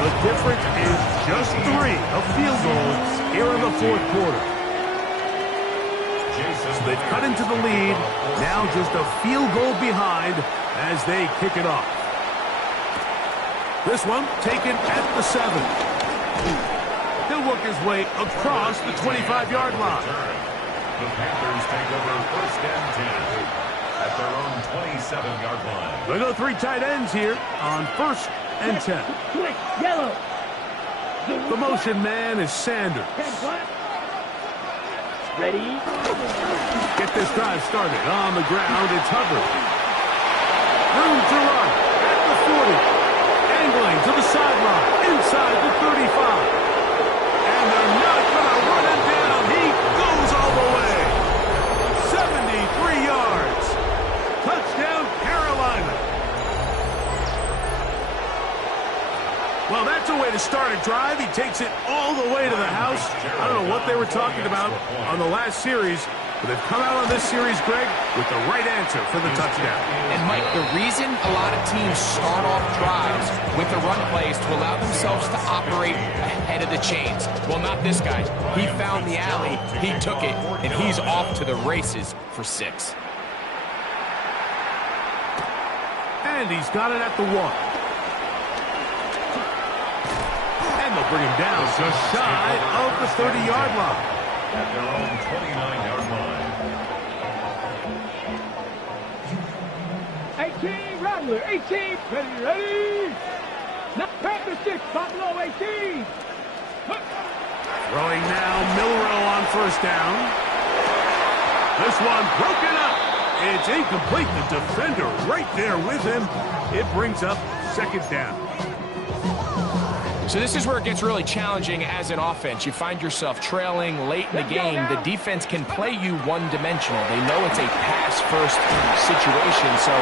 The difference is just 3 of field goals here in the fourth quarter. So they've cut into the lead. Now just a field goal behind as they kick it off. This one taken at the 7. He'll work his way across the 25-yard line. The Panthers take over first and 10 at their own 27-yard line. They go 3 tight ends here on first and 10. Quick, yellow. The motion man is Sanders. Ready? Get this drive started on the ground. It's Hubbard. Room to run at the 40. Angling to the sideline inside the 35. And they're not going to run him down. He goes all the way. 73 yards. Touchdown, Carolina. Well, that's a way to start a drive. He takes it all the way to the house. I don't know what they were talking about on the last series, but they've come out on this series, Greg, with the right answer for the touchdown. And, Mike, the reason a lot of teams start off drives with the run plays to allow themselves to operate ahead of the chains. Well, not this guy. He found the alley, he took it, and he's off to the races for 6. And he's got it at the 1. And they'll bring him down just shy of the 30-yard line. At their own 29-yard line. 18, Rattler, 18, ready? Now, Panther 6, Buffalo 18. Throwing now, Milroe on first down. This one broken up. It's incomplete. The defender right there with him. It brings up second down. So this is where it gets really challenging as an offense. You find yourself trailing late in the game. The defense can play you one-dimensional. They know it's a pass-first situation, so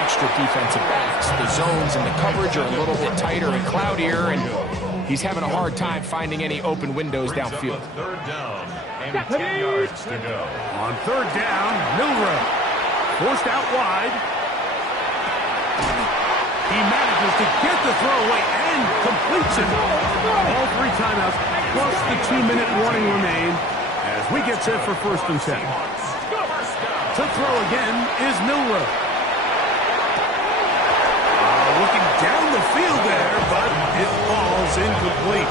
extra defensive backs. The zones and the coverage are a little bit tighter and cloudier, and he's having a hard time finding any open windows downfield. Third down and 10 yards to go. On third down, Milroe forced out wide. He manages to get the throw away and completes it. All 3 timeouts plus the 2-minute warning remain as we get set for first and 10. To throw again is Milroe. Looking down the field there, but it falls incomplete.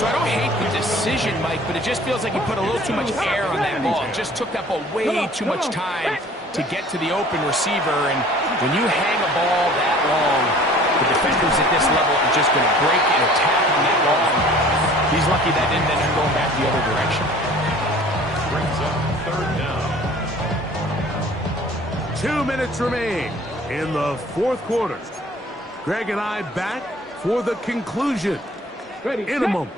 So I don't hate the decision, Mike, but it just feels like he put a little too much air on that ball. It just took that ball way too much time to get to the open receiver, and when you hang a ball that long, the defenders at this level are just going to break and attack on that ball. He's lucky that didn't end up going back the other direction. Brings up third down. 2 minutes remain in the fourth quarter. Greg and I back for the conclusion. In a moment.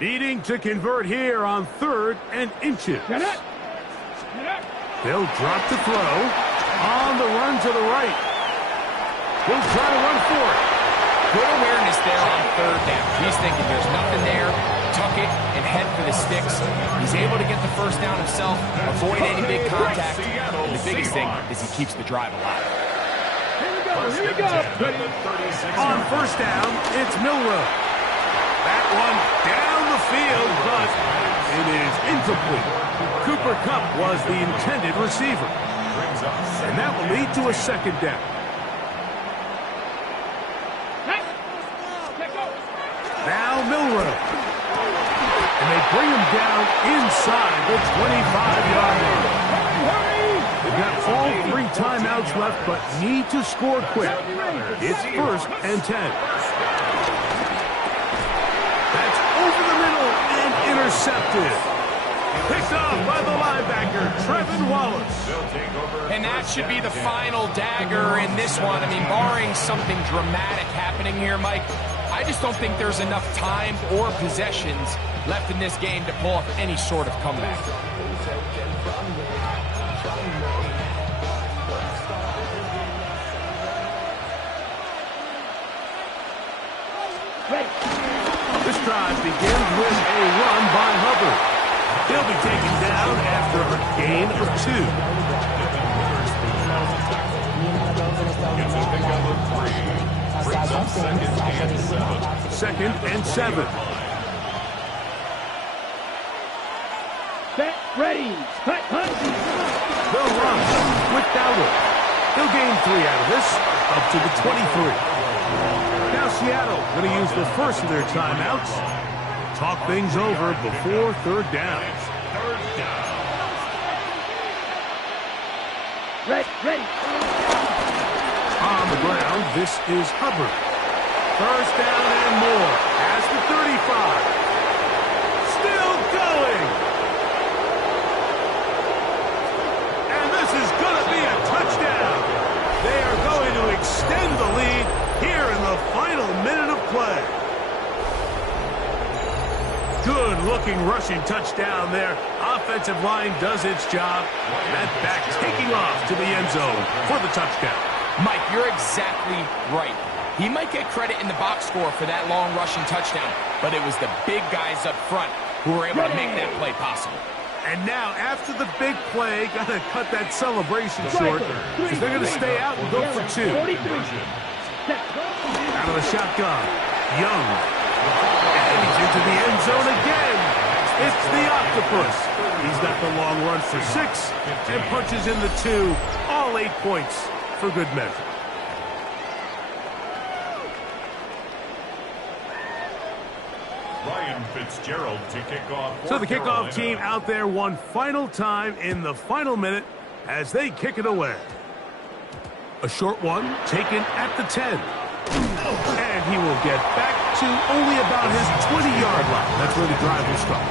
Needing to convert here on 3rd and inches. They'll drop to throw. On the run to the right. He'll try to run for it. Good awareness there on 3rd down. He's thinking there's nothing there. Tuck it and head for the sticks. He's able to get the first down himself, avoid any big contact. And the biggest thing is he keeps the drive alive. Here we go. On first down, it's Milroe. That one down the field, but it is incomplete. Cooper Kupp was the intended receiver. And that will lead to a second down. Now Milroe. And they bring him down inside the 25-yard line. They've got all 3 timeouts left, but need to score quick. It's 1st and 10. That's over the middle and intercepted. Picked off by the linebacker, Trevin Wallace. And that should be the final dagger in this one. I mean, barring something dramatic happening here, Mike, I just don't think there's enough time or possessions left in this game to pull off any sort of comeback. This drive begins with a run by Hubbard. He'll be taken down after a gain of 2. Second and 7. Set, ready, hunt. They'll run with Dowdle. He'll gain 3 out of this, up to the 23. Now Seattle going to use the first of their timeouts. Talk things over before 3rd down. Ready. On the ground, this is Hubbard. First down and more. As the 35. Still going. And this is going to be a touchdown. They are going to extend the lead here in the final minute of play. Good-looking rushing touchdown there. Offensive line does its job. That back taking off to the end zone for the touchdown. Mike, you're exactly right. He might get credit in the box score for that long rushing touchdown, but it was the big guys up front who were able to make that play possible. And now, after the big play, got to cut that celebration short because they're going to stay out and go for 2. Out of the shotgun, Young. And he's into the end zone again. It's the octopus. He's got the long run for 6 and punches in the 2. All 8 points for good measure. Ryan Fitzgerald to kick off. So the kickoff team out there one final time in the final minute as they kick it away. A short one taken at the 10. And he will get back to only about his 20-yard line. That's where the drive will start.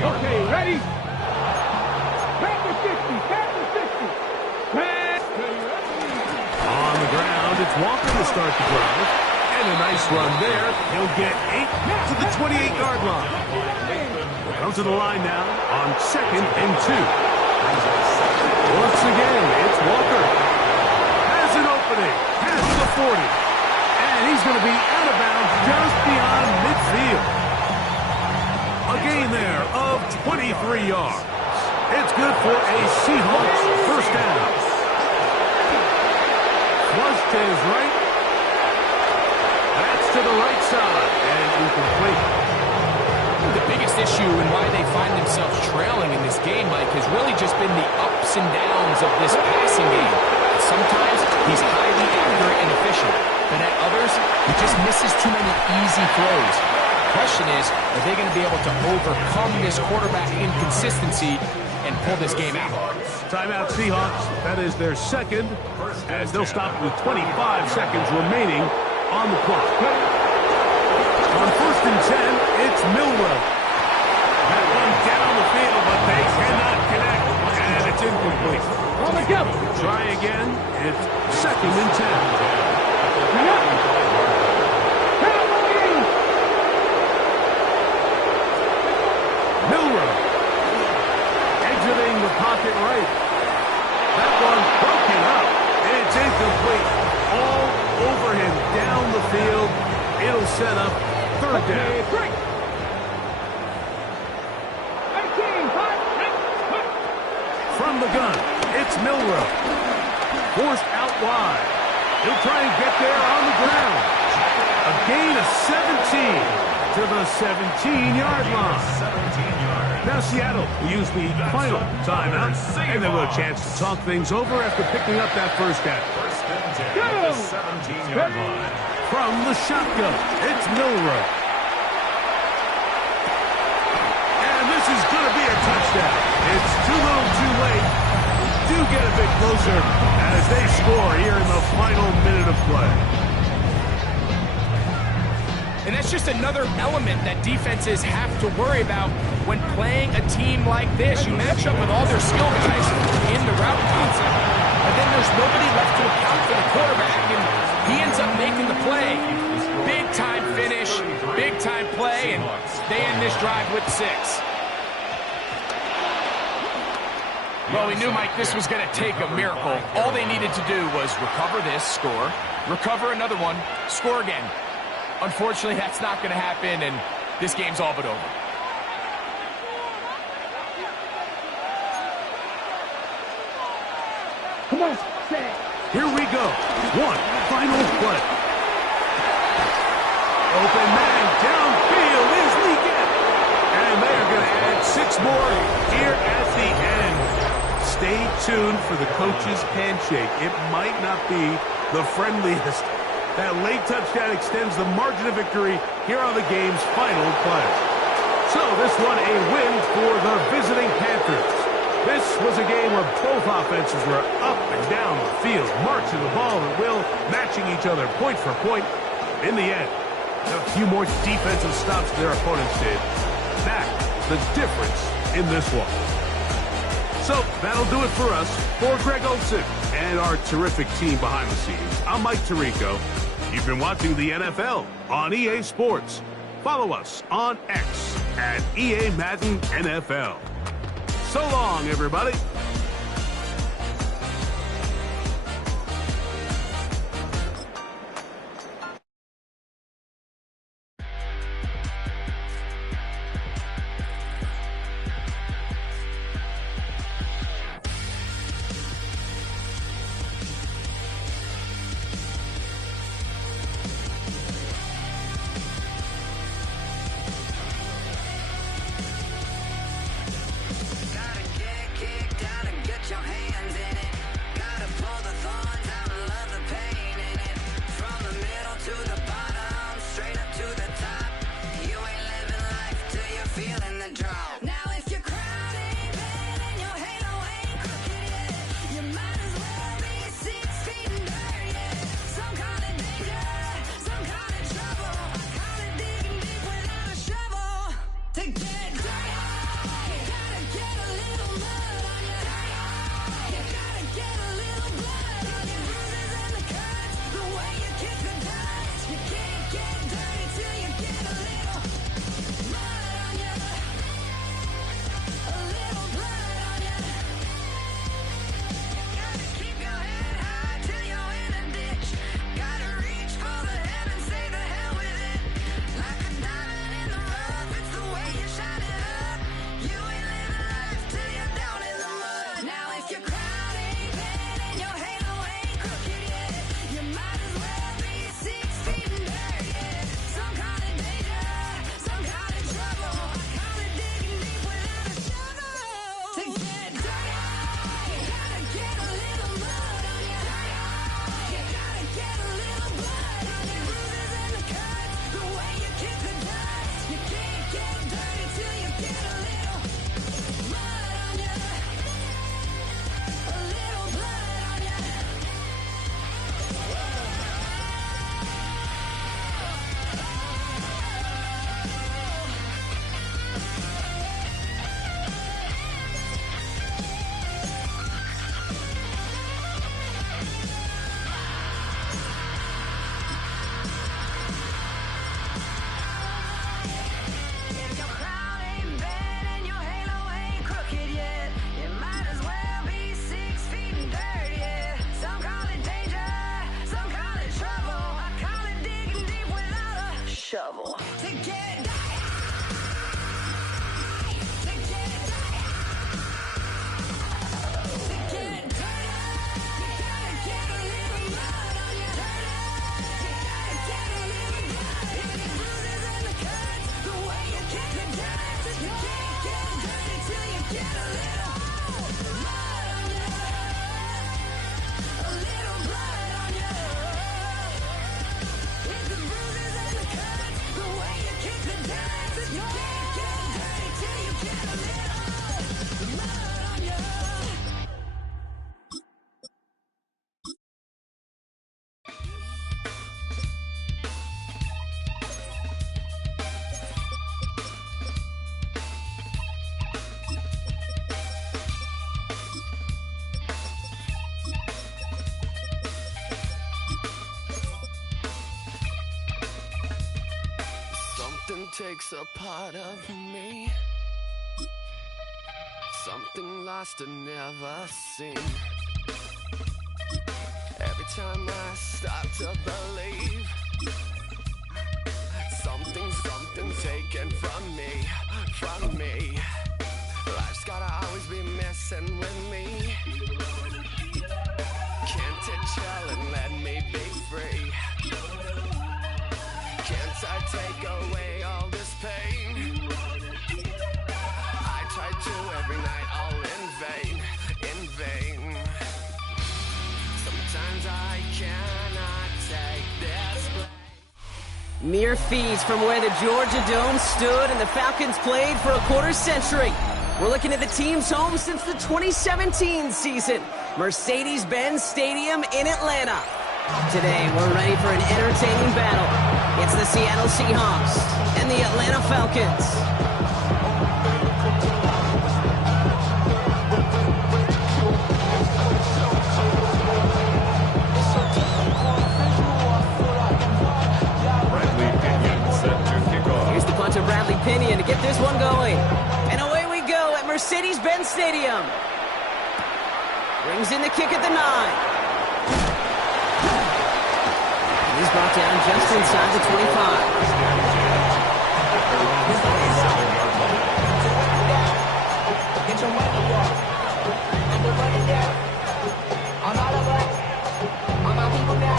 Okay, ready? Grab the 50. On the ground, it's Walker to start the drive. And a nice run there. He'll get 8 to the 28-yard line. Comes to the line now on 2nd and 2. Once again, it's Walker. Has an opening. Has the 40. And he's going to be out of bounds just beyond midfield. A gain there of 23 yards. It's good for a Seahawks first down. Flush to his right. That's to the right side. And incomplete. The biggest issue and why they find themselves trailing in this game, Mike, has really just been the ups and downs of this passing game. Sometimes he's highly accurate and efficient, but at others, he just misses too many easy throws. The question is, are they going to be able to overcome this quarterback inconsistency and pull this game out? Timeout Seahawks. That is their second, as they'll stop with 25 seconds remaining on the clock. On 1st and 10, it's Millwell. That one down the field, but they cannot connect, and it's incomplete. Try again. It's 2nd and 10. Milrow exiting the pocket right. That one broken up. It's incomplete. All over him down the field. It'll set up 3rd down. From the gun, it's Milrow. Forced out wide. He'll try and get there on the ground. A gain of 17 to the 17-yard line. Now Seattle will use the final timeout, and then we'll have a chance to talk things over after picking up that first down. 17-yard line. From the shotgun, it's Milrow. And this is going to be a touchdown. It's too little too late. Do get a bit closer as they score here in the final minute of play. And that's just another element that defenses have to worry about when playing a team like this. You match up with all their skill guys in the route concept, and then there's nobody left to account for the quarterback, and he ends up making the play. Big-time finish, big-time play, and they end this drive with 6. Well, we knew, Mike, this was going to take a miracle. All they needed to do was recover this, score, recover another one, score again. Unfortunately, that's not going to happen, and this game's all but over. Come on, here we go. One final play. Open man downfield is Leakin. And they're going to add 6 more here at the end. Stay tuned for the coach's handshake. It might not be the friendliest. That late touchdown extends the margin of victory here on the game's final play. So this one a win for the visiting Panthers. This was a game where both offenses were up and down the field, marching the ball at will, matching each other point for point. In the end, a few more defensive stops than their opponents did. That's the difference in this one. So that'll do it for us. For Greg Olson and our terrific team behind the scenes, I'm Mike Tirico. You've been watching the NFL on EA Sports. Follow us on X at EA Madden NFL. So long, everybody. To get dirty, gotta get a little mud on you. shovel. Something takes a part of me, something lost and never seen. Every time I start to believe, something taken from me. Life's gotta always be messing with me. Can't it chill and let me be free? Can't I take away all this pain? I try to every night, all in vain. Sometimes I cannot take this blame. Mere feet from where the Georgia Dome stood and the Falcons played for a quarter century. We're looking at the team's home since the 2017 season, Mercedes-Benz Stadium in Atlanta. Today, we're ready for an entertaining battle. It's the Seattle Seahawks and the Atlanta Falcons. Here's the punch of Bradley Pinion to get this one going. And away we go at Mercedes-Benz Stadium. Brings in the kick at the 9. He's brought down just inside the 25. Get your money up. And the money down. I'm all over. All my people now.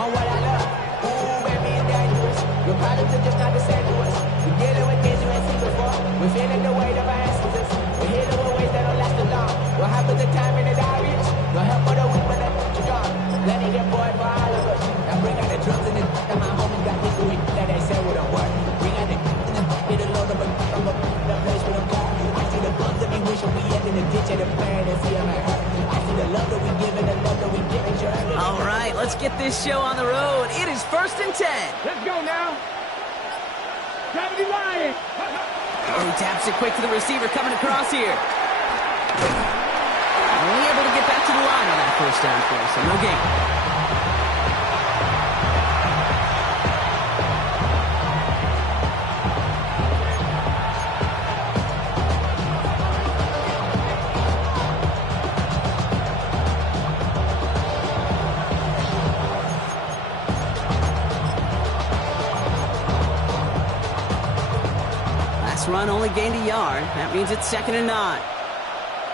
On what I love. Ooh, baby, it's dangerous. Your problems are just not the same to us. We're dealing with things you ain't seen before. We're feeling the weight of our ancestors. We're healing with ways that don't last too long. What happens in time in the diaries? No help for the weak, but you're gone. Let me get bored for all of us. Bring out the drums and the my homies got history that they say wouldn't work. Bring out the hit a load of a the place with a car. I see the bumps that we wish we had in the ditch of the plan and see them at hurt. I see the love that we give and the love that we give each other. All right, let's get this show on the road. It is 1st and 10. Let's go now. Gravity Lion. Oh, he taps it quick to the receiver coming across here. Only able to get back to the line on that first down play, so no gain. Last run only gained a yard. That means it's 2nd and 9.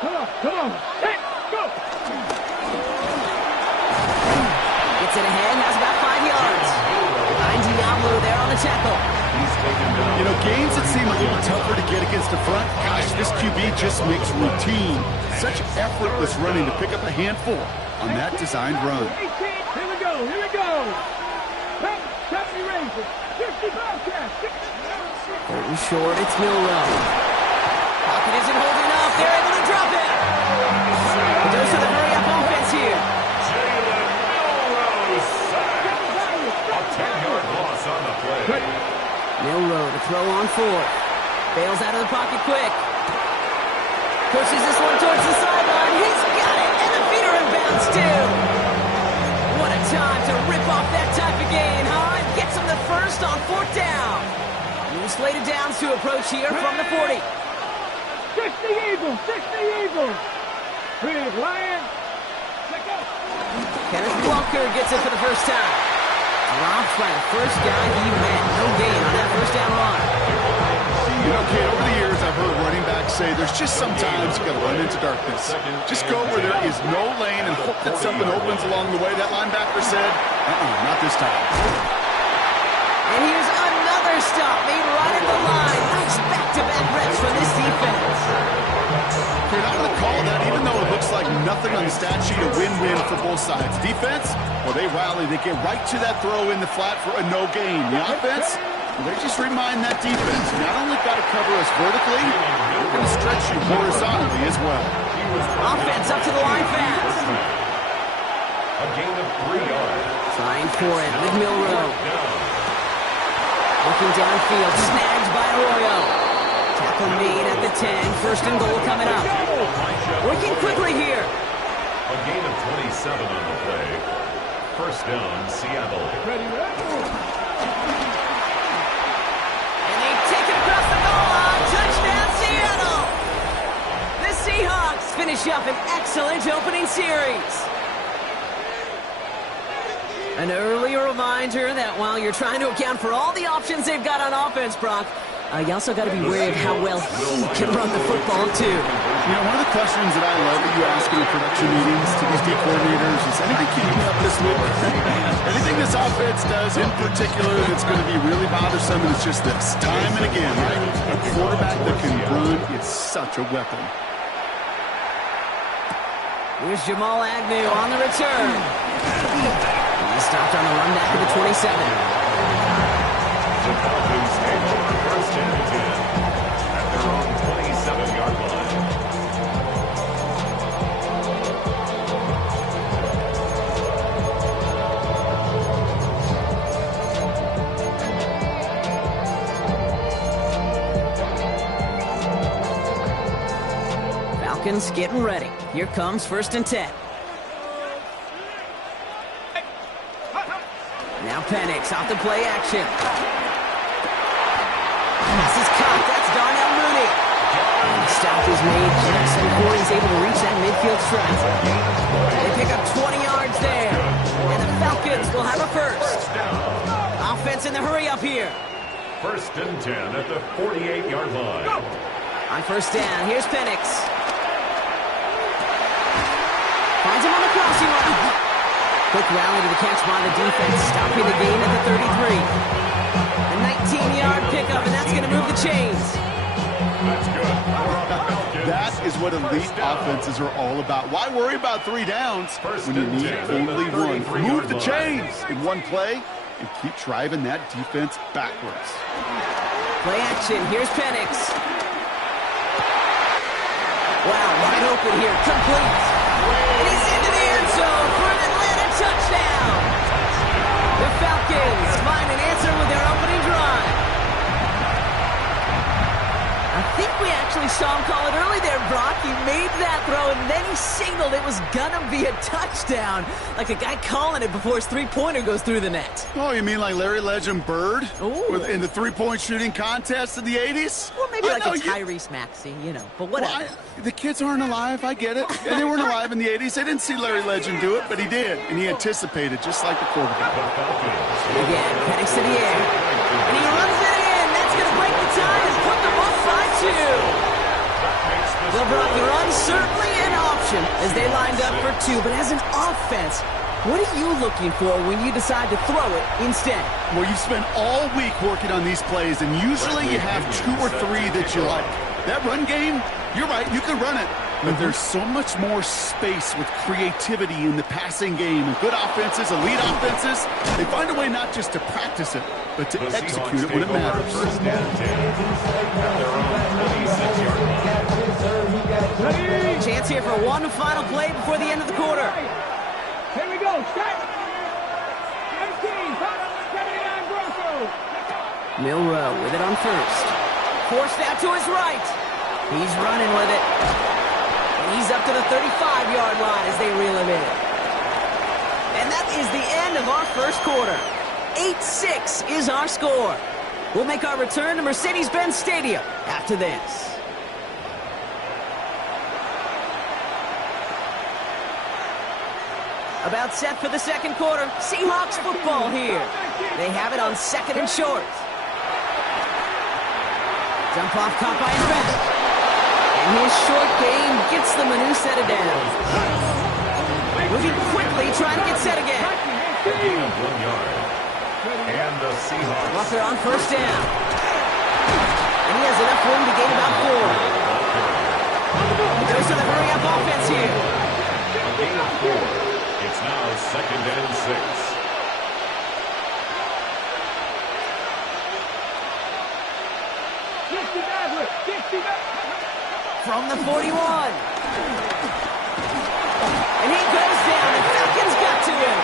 Come on. Hey, go. Gets it ahead, has about 5 yards. Behind Diablo there on the tackle. You know, games that seem a little tougher to get against the front, gosh, this QB just makes routine such effortless running to pick up a handful on that designed run. 18, here we go. Happy Ranger, 55 cash. Holding short, it's Milrow. Pocket isn't holding up. They're able to drop it. The dose of the hurry-up offense here. Jalen Milrow sacked. A 10-yard loss on the play. Milrow to throw on 4th. Bails out of the pocket quick. Pushes this one towards the sideline. He's got it, and the feet are in bounds too. What a time to rip off that type of gain, huh? Gets him the first on 4th down. New slated downs to approach here from the 40. 60 Eagles. Big Lion. Check out. Kenneth Walker gets it for the first time. Drops by the first guy he met. No gain on that first down run. You know, Kate, over the years, I've heard running backs say there's just sometimes you got to run into darkness. Just go where there is no lane and hope that something opens along the way. That linebacker said, not this time. And here's another stop made right at the line. Nice back-to-back reps for this defense. Kate, I'm going to call that, even though it looks like nothing on the stat sheet, a win-win for both sides. Defense, well, they rally. They get right to that throw in the flat for a no gain. The offense, well, they just remind that defense, you not only got to cover us vertically, we're going to stretch you horizontally as well. Offense up to the line fast. A gain of 3 yards. Trying for it with Milrow. Looking downfield, snagged by Arroyo. Tackle made at the 10, 1st and goal coming up. Working quickly here. A gain of 27 on the play. 1st down, Seattle. And they take it across the goal line. Touchdown, Seattle. The Seahawks finish up an excellent opening series. An early reminder that while you're trying to account for all the options they've got on offense, Brock, you also got to be wary of how well he can run the football, too. You know, one of the questions that I love that you ask in the production meetings to these D coordinators is anything keeping up this week? Anything this offense does in particular that's going to be really bothersome, and it's just this. Time and again, right? A quarterback that can run is such a weapon. Here's Jamal Agnew on the return. He stopped on the run back of the 27. The Falcons take over 1st and 10 at their own 27-yard line. Falcons getting ready. Here comes 1st and 10. Now Penix off the play action. Pass is caught. That's Darnell Mooney. And the stop is made just before he's able to reach that midfield strike. They pick up 20 yards there. And the Falcons will have a first. Offense in the hurry up here. 1st and 10 at the 48-yard line. On 1st down, here's Penix. Finds him on the crossing route. Quick rally to the catch by the defense, stopping the game at the 33. A 19-yard pickup, and that's going to move the chains. That's good. That is what elite offenses are all about. Why worry about 3 downs when you need only one? Move the chains in one play and keep driving that defense backwards. Play action. Here's Penix. Wow, wide open here. Complete. And he's into the end zone for an Atlanta touchdown. The Falcons find an answer with their opening drive. A think we actually saw him call it early there, Brock. He made that throw, and then he signaled it was going to be a touchdown. Like a guy calling it before his three-pointer goes through the net. Oh, you mean like Larry Legend Bird? Ooh. In the three-point shooting contest in the 80s? Or maybe like a Tyrese Maxey, but whatever. Well, the kids aren't alive, I get it. And they weren't alive in the 80s. They didn't see Larry Legend do it, but he did. And he anticipated, just like the quarterback. Again, Penix to the air. And he runs it in. That's going to break the tie and put them up 5-2. Well, Brock, the run certainly an option as they lined up for two. But as an offense, what are you looking for when you decide to throw it instead? Well, you spend all week working on these plays, and usually you have 2 or 3 that you like. That run game, you're right, you can run it. But there's so much more space with creativity in the passing game. And good offenses, elite offenses, they find a way not just to practice it, but to execute it when it matters. First and 10 at their own 26-yard line. Chance here for one final play before the end of the quarter. Here we go. Set. 19. 79 Broncos. Milrow with it on first. Forced out to his right. He's running with it. And he's up to the 35-yard line as they reel him in. And that is the end of our first quarter. 8-6 is our score. We'll make our return to Mercedes-Benz Stadium after this. About set for the second quarter. Seahawks football here. They have it on second and short. Jump off caught by his back. And his short game gets them a new set of downs. Moving quickly, trying to get set again. A gain of 1 yard. And the Seahawks. Walker on first down. And he has enough room to gain about 4. He goes to the hurry-up offense here. A gain of 4. It's now second and 6. From the 41. And he goes down. The Falcons got to him.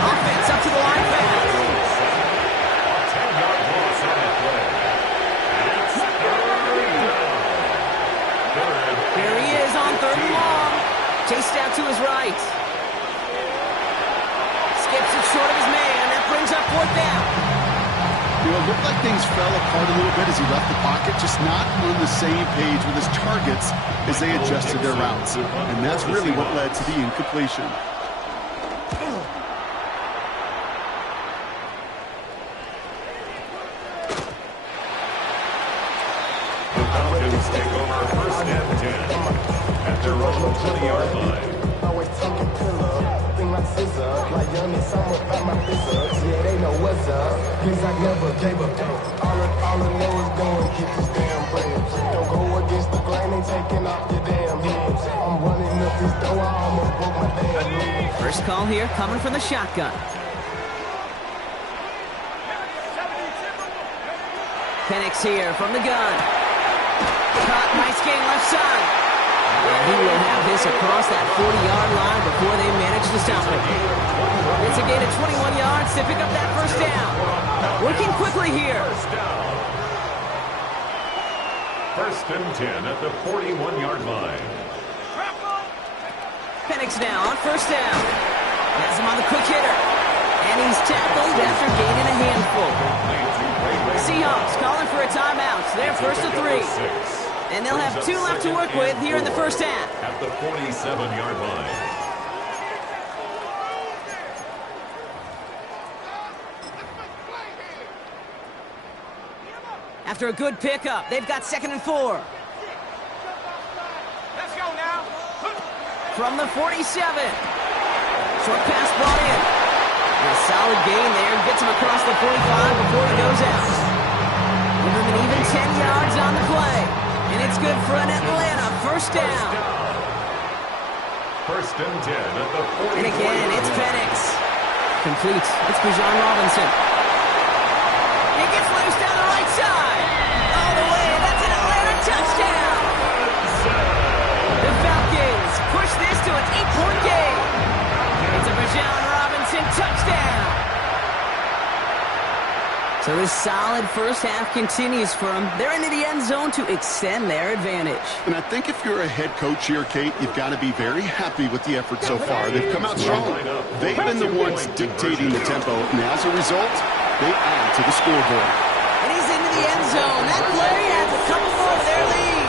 Offense up to the line fast. 10-yard loss on that play. And it's third. Here he is on third and long. Chased out to his right. Skips it short of his man. That brings up fourth down. It looked like things fell apart a little bit as he left the pocket, just not on the same page with his targets as they adjusted their routes. And that's really what led to the incompletion. The Falcons take over first and 10 at their own 20-yard line. Always talking pillar, thing like scissor, like young and summer about my scissors. Yeah, they know what's up, cause I never gave up. All I know is go and get this damn bread. Don't go against the grain, they taking off your damn heads. I'm running up this door, I almost broke my damn leg. First call here coming from the shotgun. Penix here from the gun. Caught, nice game left side. And he will have this across that 40-yard line before they manage to stop it. It's a gain of 21 yards to pick up that first down. Working quickly here. First and 10 at the 41-yard line. Penix now on first down. Has him on the quick hitter. And he's tackled after gaining a handful. Seahawks calling for a timeout. They're first to 3. And they'll have 2 left to work with here in the first half. At the 47-yard line. After a good pickup, they've got second and 4. Let's go now. From the 47. Short pass brought in. And a solid gain there. Gets him across the 45 before he goes out. Give him an even 10 yards on the play. And it's good for an Atlanta first down. First and 10 at the 40. And again, it's Penix. Complete. It's Bijan Robinson. He gets loose down the right side. All the way. That's an Atlanta touchdown. The Falcons push this to an 8-point game. It's a Bijan Robinson touchdown. So The solid first half continues for them. They're into the end zone to extend their advantage. And I think if you're a head coach here, Kate, you've got to be very happy with the effort so far. They've come out strong. They've been the ones dictating the tempo, and as a result, they add to the scoreboard. And he's into the end zone. That play adds a couple more to their lead.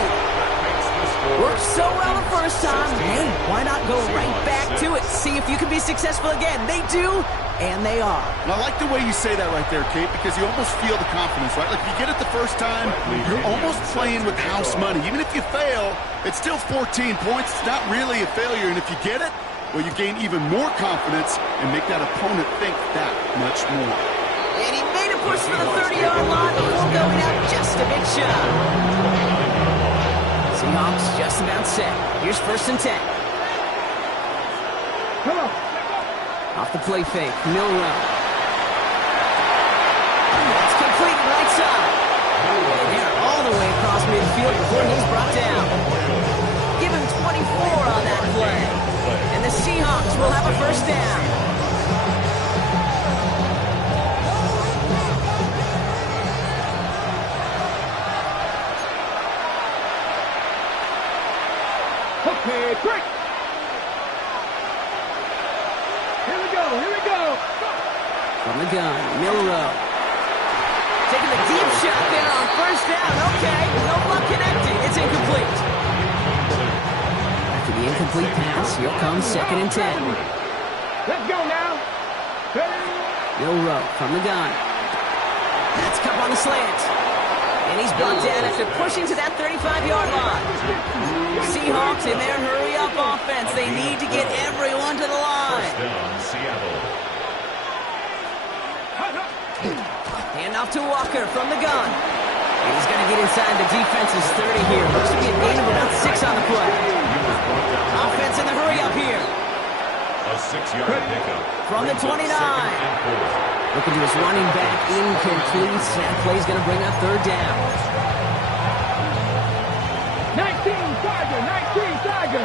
Worked so well the first time. Hey, why not go right back to it? See if you can be successful again. They do, and they are. And I like the way you say that right there, Kate, because you almost feel the confidence, right? Like if you get it the first time, you're almost playing with house money. Even if you fail, it's still 14 points. It's not really a failure. And if you get it, well, you gain even more confidence and make that opponent think that much more. And he made a push for the 30-yard line before going out just a bit shy. Seahawks just about set. Here's 1st and 10. Come on. Off the play fake, Milrow. That's completed right side. And they're all the way across midfield before he's brought down. Give him 24 on that play. And the Seahawks will have a 1st down. Okay, break. Here we go, here we go. From the gun, Milrow. Taking the deep shot there on 1st down. Okay, no luck connecting. It's incomplete. After the incomplete pass, here comes 2nd and 10. Let's go now. Milrow from the gun. That's Cup on the slant. And he's brought down after pushing to that 35-yard line. Seahawks in their hurry-up offense. They need to get everyone to the line. Hand off to Walker from the gun. And he's going to get inside the defense's 30 here. Looks to be a gain of about 6 on the play. Offense in the hurry-up here. A 6-yard pickup. From the 29. Looking to his running back, incomplete. That play's going to bring up 3rd down. 19 Tiger.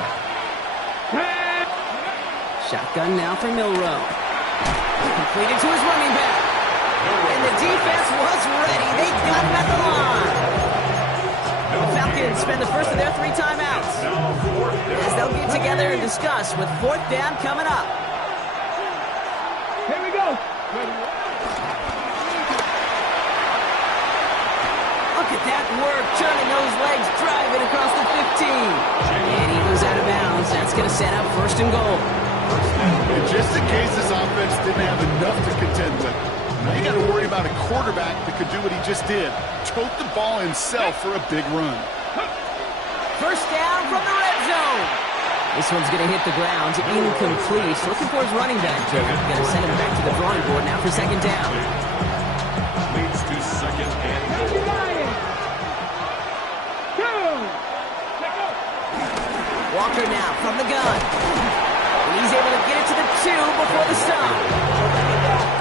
Shotgun now for Milrow. Completed to his running back. And the defense was ready. They got him at the line. The Falcons spend the first of their 3 timeouts as they'll get together and discuss with 4th down coming up. Here we go. Look at that work, turning those legs, driving across the 15. And he goes out of bounds. That's going to set up 1st and goal. And just in case this offense didn't have enough to contend with, now you got to worry about a quarterback that could do what he just did. Tote the ball himself for a big run. 1st down from the red zone. This one's going to hit the ground. Incomplete. Looking for his running back. Going to send him back to the drawing board now for 2nd down. Leads to 2nd and goal. Walker now from the gun. And he's able to get it to the 2 before the stop.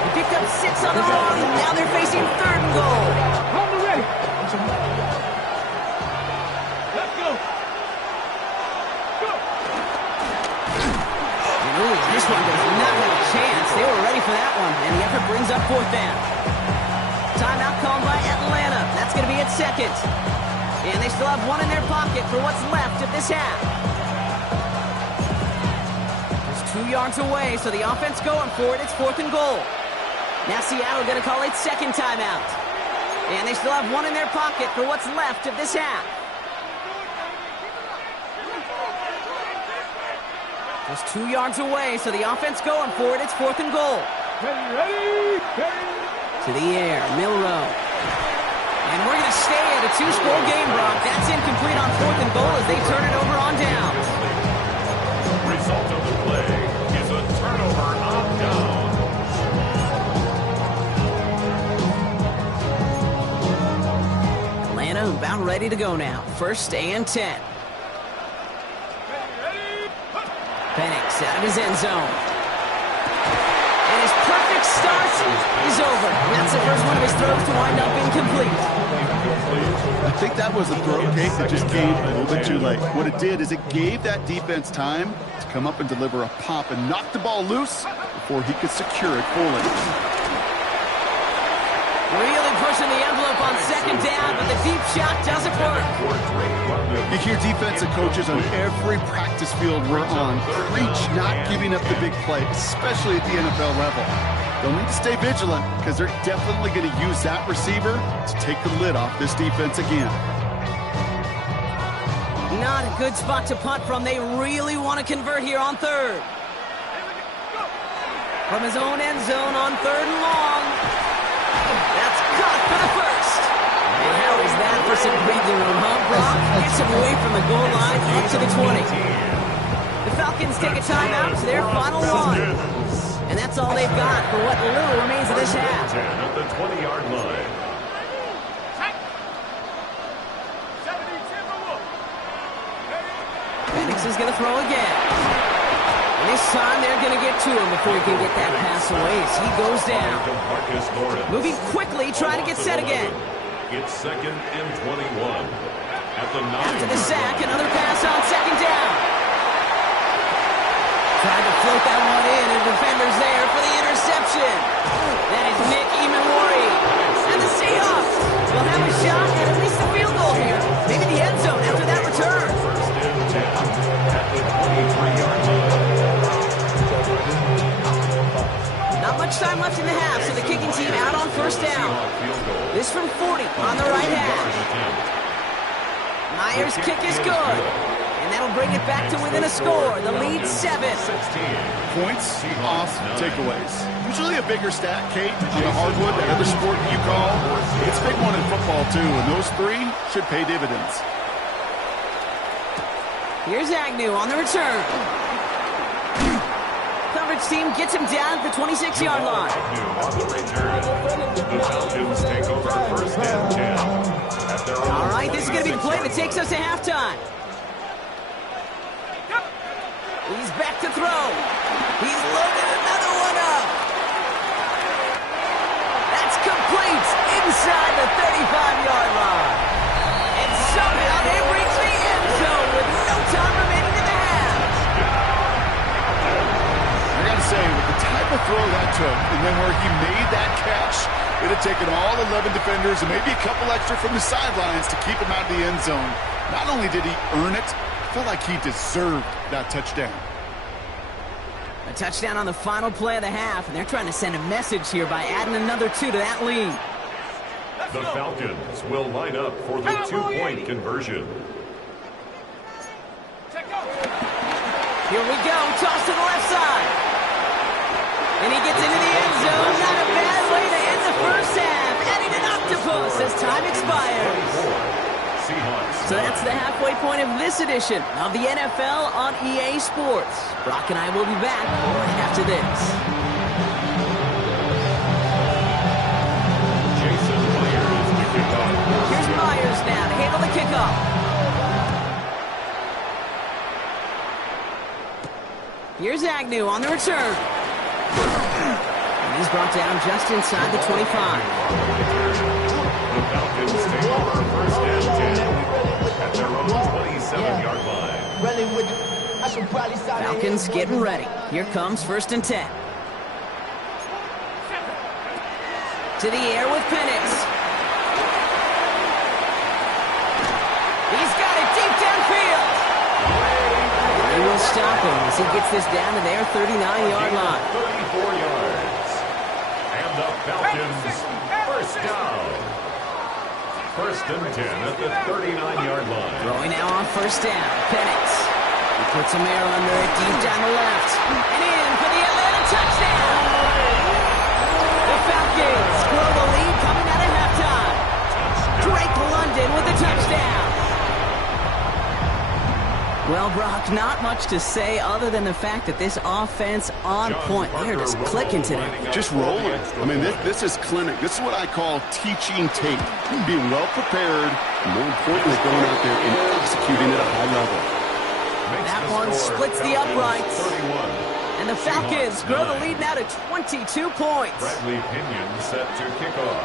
He picked up 6 on the run. Now they're facing 3rd and goal. On the ready. Let's go. Ooh, this one does not have a chance. They were ready for that one. And the effort brings up 4th down. Timeout called by Atlanta. That's going to be its 2nd. And they still have 1 in their pocket for what's left of this half. Just 2 yards away, so the offense going for it. It's 4th and goal. Now Seattle going to call its 2nd timeout. And they still have 1 in their pocket for what's left of this half. Just 2 yards away, so the offense going for it. It's 4th and goal. Ready. To the air, Milrow. And we're going to stay at a 2-score game, Brock. That's incomplete on 4th and goal as they turn it over on down. Result of the play is a turnover on down. Atlanta about ready to go now. 1st and 10. Penix out of his end zone. And his perfect start is over. That's the first one of his throws to wind up incomplete. I think that was a throw, Kate, that just came a little bit too late. What it did is it gave that defense time to come up and deliver a pop and knock the ball loose before he could secure it fully. Really on second down, but the deep shot doesn't work. You hear defensive coaches on every practice field we're on preach not giving up the big play, especially at the NFL level. They'll need to stay vigilant because they're definitely going to use that receiver to take the lid off this defense again. Not a good spot to punt from. They really want to convert here on third. From his own end zone on third and long. That's caught for the first. And how is that for some breathing room, huh, Brock? Gets him away from the goal line up to the 20. The Falcons take a timeout to their final one. And that's all they've got for what little remains of this half. At the 20-yard line. Penix is going to throw again. And this time they're going to get to him before he can get that pass away as he goes down. Moving quickly, trying to get set again. It's second and 21. At the 9. After the sack, another pass on second down. Tried to float that one in, and defender's there for the interception. That is Nick Imamori. And the Seahawks will have a shot at least a field goal here. Maybe the end zone after that return. First and 10 at the 23-yard line. Not much time left in the half, so the kicking team out on first down. This from 40 on the right hash. Myers' kick is good. And that'll bring it back to within a score. The lead 7. Points off takeaways. Usually a bigger stat, Kate, on the hardwood, that other sport you call. It's a big one in football, too, and those 3 should pay dividends. Here's Agnew on the return. Coverage team gets him down at the 26-yard line. On the return, the Falcons take over first and 10. All right, this is going to be the play that takes us to halftime. He's back to throw. He's loaded another one up. That's complete inside the 35-yard line. And somehow they reach the end zone with no time remaining in the half. I got to say, with the type of throw that took, and then where he made that catch, it had taken all 11 defenders and maybe a couple extra from the sidelines to keep him out of the end zone. Not only did he earn it, felt like he deserved that touchdown. A touchdown on the final play of the half, and they're trying to send a message here by adding another 2 to that lead. The Falcons will line up for the 2-point conversion. Here we go, toss to the left side. And he gets into the end zone. Not a bad way to end the first half. Adding an octopus as time expires. So that's the halfway point of this edition of the NFL on EA Sports. Brock and I will be back right after this. Jason Myers to kick off. Here's Myers now to handle the kickoff. Here's Agnew on the return. And he's brought down just inside the 25. The Falcons take over first and 10 at their own 27-yard line. Falcons getting ready. Here comes first and 10. To the air with Penix. He's got it deep downfield. They will stop him as he gets this down to their 39-yard line. 34 yards. And the Falcons first down. First and 10 at the 39-yard line. Throwing now on first down. Penix. He puts a air under it deep down the left. And in for the Atlanta touchdown. The Falcons grow the lead coming out of halftime. Drake London with the touchdown. Well, Brock, not much to say other than the fact that this offense on point. They're just clicking today. Just rolling. I mean, this is clinic. This is what I call teaching tape. Being well prepared, and more importantly, going out there and executing at a high level. That one splits the uprights. And the Falcons grow the lead now to 22 points. Bradley Pinion set to kick off.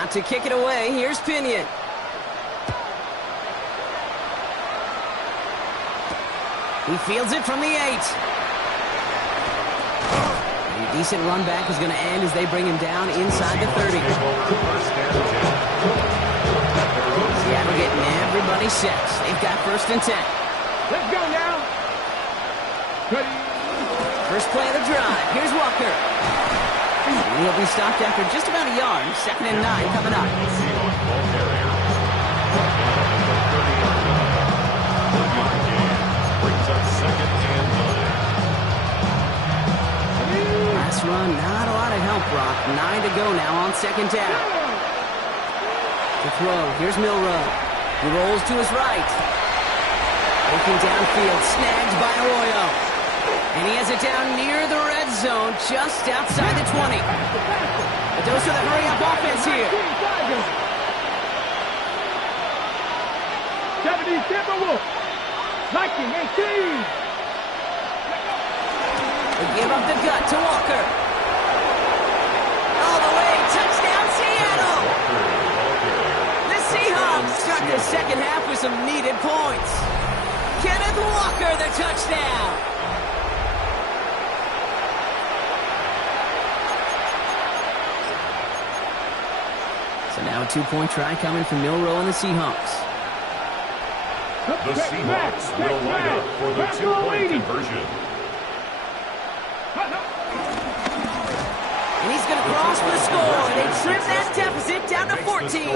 Out to kick it away, here's Pinion. He fields it from the 8. A decent run back is going to end as they bring him down inside the 30. We're getting everybody set. They've got 1st and 10. Let's go now. Ready. First play of the drive. Here's Walker. He'll be stopped after just about a yard. 2nd and 9 coming up. Last run, not a lot of help, Brock. 9 to go now on 2nd down. To throw, here's Milroe. He rolls to his right. Looking downfield, snagged by Arroyo. And he has it down near the red zone, just outside the 20. A dose of the hurry-up offense here. 70 Timberwolves. 1918. They give up the gut to Walker. All the way, touchdown Seattle! The Seahawks start the 2nd half with some needed points. Kenneth Walker, the touchdown! So now a 2-point try coming from Milroe and the Seahawks. The Seahawks will line up for the 2-point conversion. And he's going to cross for the score. They trim that deficit down to 14.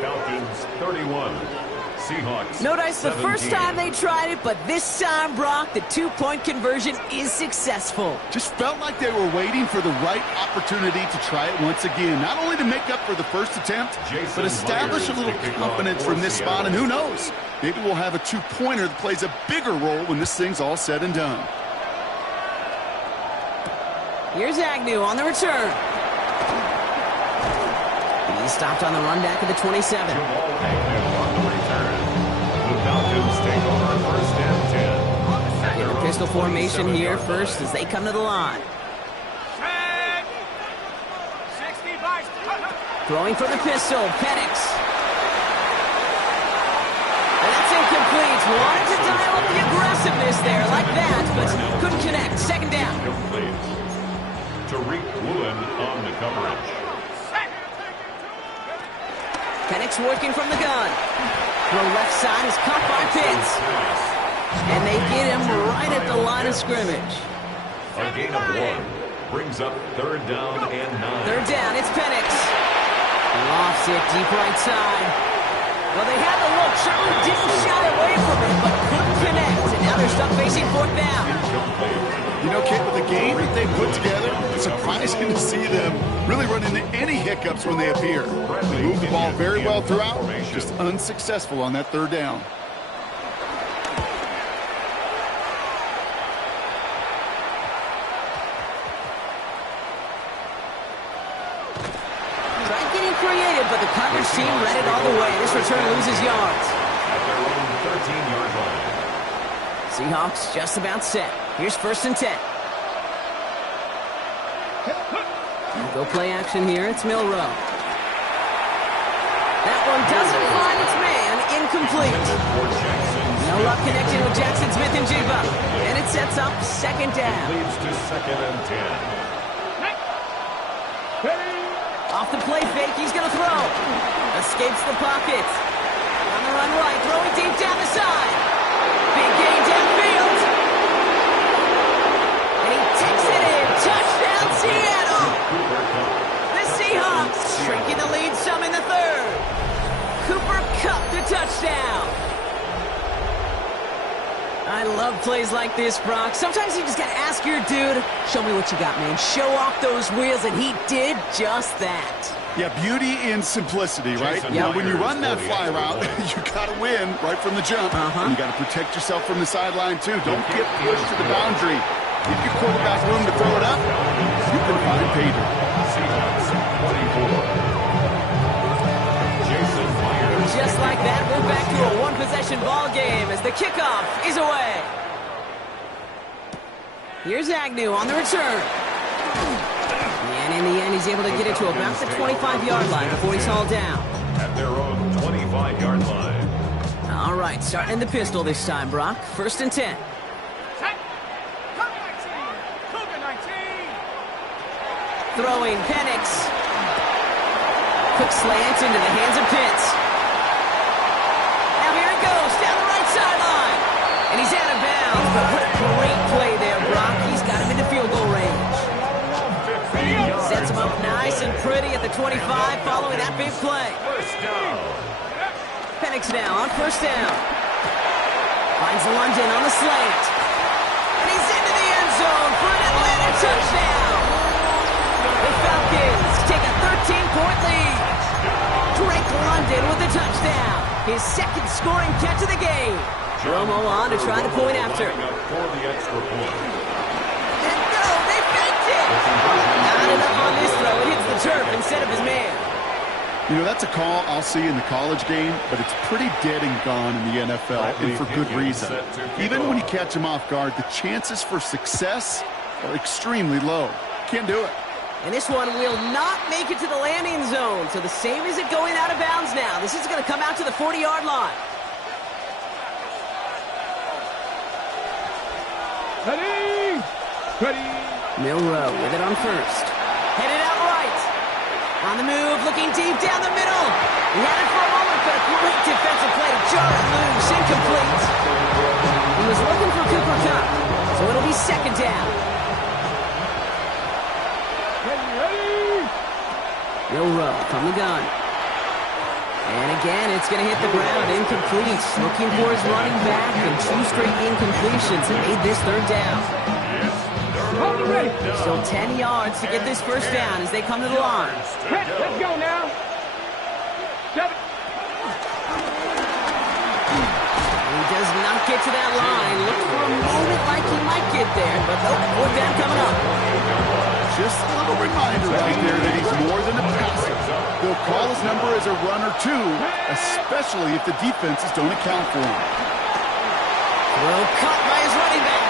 Falcons 31. Seahawks. Notice the 17. first time they tried it, but this time, Brock, the 2-point conversion is successful. Just felt like they were waiting for the right opportunity to try it once again. Not only to make up for the first attempt, but establish a little confidence from this spot. And who knows, maybe we'll have a 2-pointer that plays a bigger role when this thing's all said and done. Here's Agnew on the return. He's stopped on the run back at the 27. Agnew on the return. The Falcons take over 1st and 10. In a pistol formation here first as they come to the line. Throwing for the pistol, Penix. And that's incomplete. Wanted to dial up the aggressiveness there like that, but couldn't connect. 2nd down. Tariq Woolen on the coverage. Penix working from the gun. Throw left side is caught by Pitts. And they get him right at the line of scrimmage. A gain of 1 brings up 3rd down and 9. 3rd down, it's Penix. Lofts it deep right side. Well, they had the look. Certainly didn't shy away from it, but couldn't connect. And now they're stuck facing 4th down. You know, Kate, with the game that they put together, it's surprising to see them really run into any hiccups when they appear. They move the ball very well throughout, just unsuccessful on that 3rd down. Tried getting creative, but the coverage team read it all the way. This return loses yards. At their own 13-yard line. Seahawks just about set. Here's 1st and 10. Go play action here. It's Milroe. That one doesn't find its man. Incomplete. No luck connecting with Jackson Smith and Jigba. And it sets up 2nd down. Leads to 2nd and 10. Off the play fake. He's going to throw. Escapes the pocket. On the run right. Throwing deep down the side. Big gain downfield. And he takes it in. Touchdown, Seattle. The Seahawks shrinking the lead some in the 3rd. Cooper Kupp the touchdown. I love plays like this, Brock. Sometimes you just got to ask your dude, show me what you got, man. Show off those wheels, and he did just that. Yeah, beauty in simplicity, right? Now, when you run that fly route, you got to win right from the jump. And you got to protect yourself from the sideline, too. Don't get pushed to the boundary. Give your quarterback room to throw it up. You can find pay dirt. Seahawks 24. Just like that, we're back to a one-possession ball game as the kickoff is away. Here's Agnew on the return. And in the end, he's able to get it to about the 25-yard line before he's hauled down. At their own 25-yard line. All right, starting in the pistol this time, Brock. 1st and 10. Throwing Penix. Quick slant into the hands of Pitts. the 25 following that big play. First down. Penix now on first down. Finds London on the slant. And he's into the end zone for an Atlanta touchdown. The Falcons take a 13-point lead. Drake London with the touchdown. His second scoring catch of the game. Romo on to try the point after. For the extra point. And no, they faked it. Not enough on this throw. It hits the turf instead of his man. You know, that's a call I'll see in the college game, but it's pretty dead and gone in the NFL, and for good reason. Even when you catch him off guard, the chances for success are extremely low. Can't do it. And this one will not make it to the landing zone. So the same as it going out of bounds now. This is going to come out to the 40-yard line. Ready. Milrow with it on first. Headed out right. On the move, looking deep down the middle. He had it for a moment, but a great defensive play. Jarred loose, incomplete. He was looking for Cooper Kupp, so it'll be second down. Ready. Milrow from the gun. And again, it's going to hit the ground. Incomplete. Looking for his running back, and 2 straight incompletions and made this third down. Still 10 yards to get this first down as they come to the line. Let's go now. He does not get to that line. Looked for a moment like he might get there, but nope, fourth down coming up. Just a little reminder right there that he's more than a passer. They'll call his number as a runner, too, especially if the defenses don't account for him. Well, caught by his running back.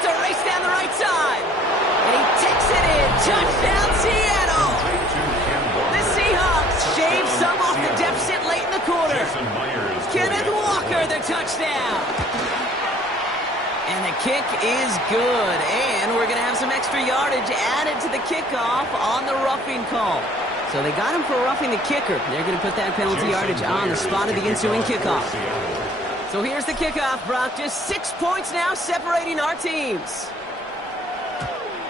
It's a race down the right side. And he takes it in. Touchdown, Seattle. The Seahawks shave some off the deficit late in the quarter. Kenneth Walker, the touchdown. And the kick is good. And we're going to have some extra yardage added to the kickoff on the roughing call. So they got him for roughing the kicker. They're going to put that penalty yardage on the spot of the ensuing kickoff. So here's the kickoff, Brock. Just 6 points now separating our teams.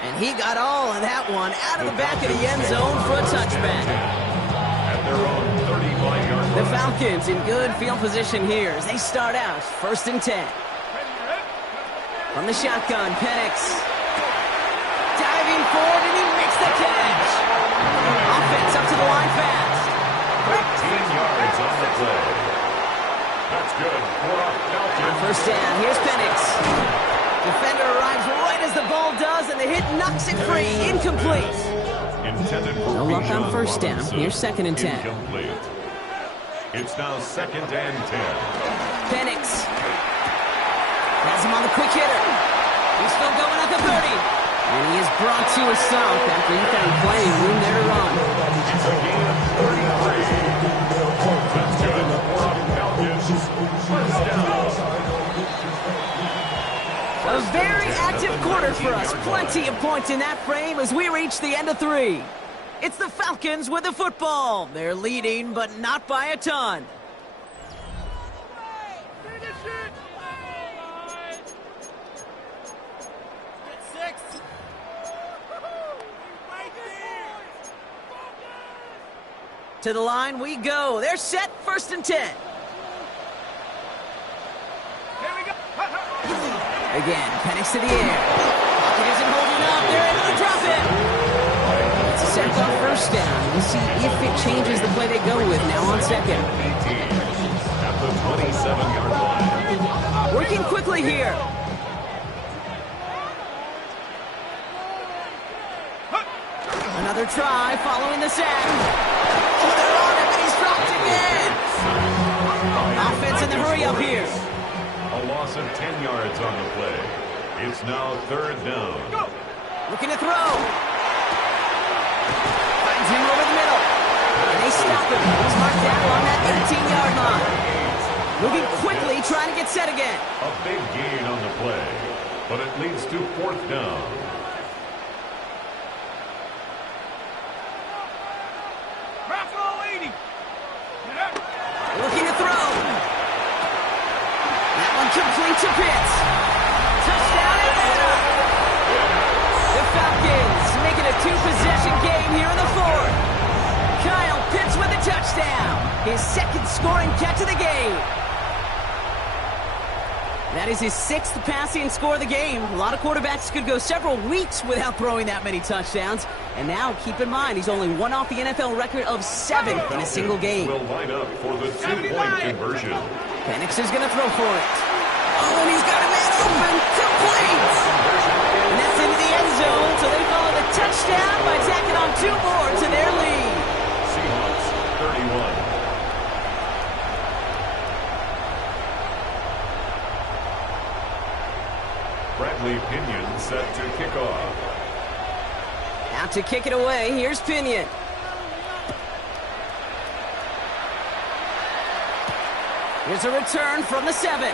And he got all of that one out of the back of the end zone for a touchback. At their own 35-yard line. The Falcons in good field position here as they start out first and 10. From the shotgun, Penix. Diving forward, and he makes the catch. Offense up to the line fast. 15 yards on the play. That's good. On first down, here's Penix. Defender arrives right as the ball does, and the hit knocks it free. Incomplete. No luck on first down. Here's second and 10. Incomplete. It's now second and 10. Penix. Has him on the quick hitter. He's still going at the 30. And he is brought to a stop after he found plenty of room there to run. It's a gain of 33. That's good for Falcons. First down. A very active quarter for us. Plenty of points in that frame as we reach the end of 3. It's the Falcons with the football. They're leading, but not by a ton. To the line we go. They're set, first and 10. Again, Penix to the air. Pocket isn't holding up. They're able to drop it. It's a sack on first down. We'll see if it changes the play they go with now on second. At the 27-yard line. Working quickly here. Another try following the sack. Oh, they're on him, and he's dropped again. Offense in the hurry up here. A loss of 10 yards on the play. It's now third down. Looking to throw. Finds him over the middle. And they stop him. He's marked down along that 18-yard line. Moving quickly, trying to get set again. A big gain on the play, but it leads to fourth down. Looking to throw. That one complete to Pitts. Touchdown Atlanta. The Falcons make it a 2-0 touchdown. His second scoring catch of the game. That is his 6th passing score of the game. A lot of quarterbacks could go several weeks without throwing that many touchdowns. And now, keep in mind, he's only one off the NFL record of 7 in a single game. Will line up for the 2-point conversion. Penix is going to throw for it. Oh, and he's got a man open. Complete! And that's into the end zone, so they follow the touchdown by tacking on 2 more to their lead. Seahawks 31. Bradley Pinion set to kick off. Out to kick it away, here's Pinion. Here's a return from the 7.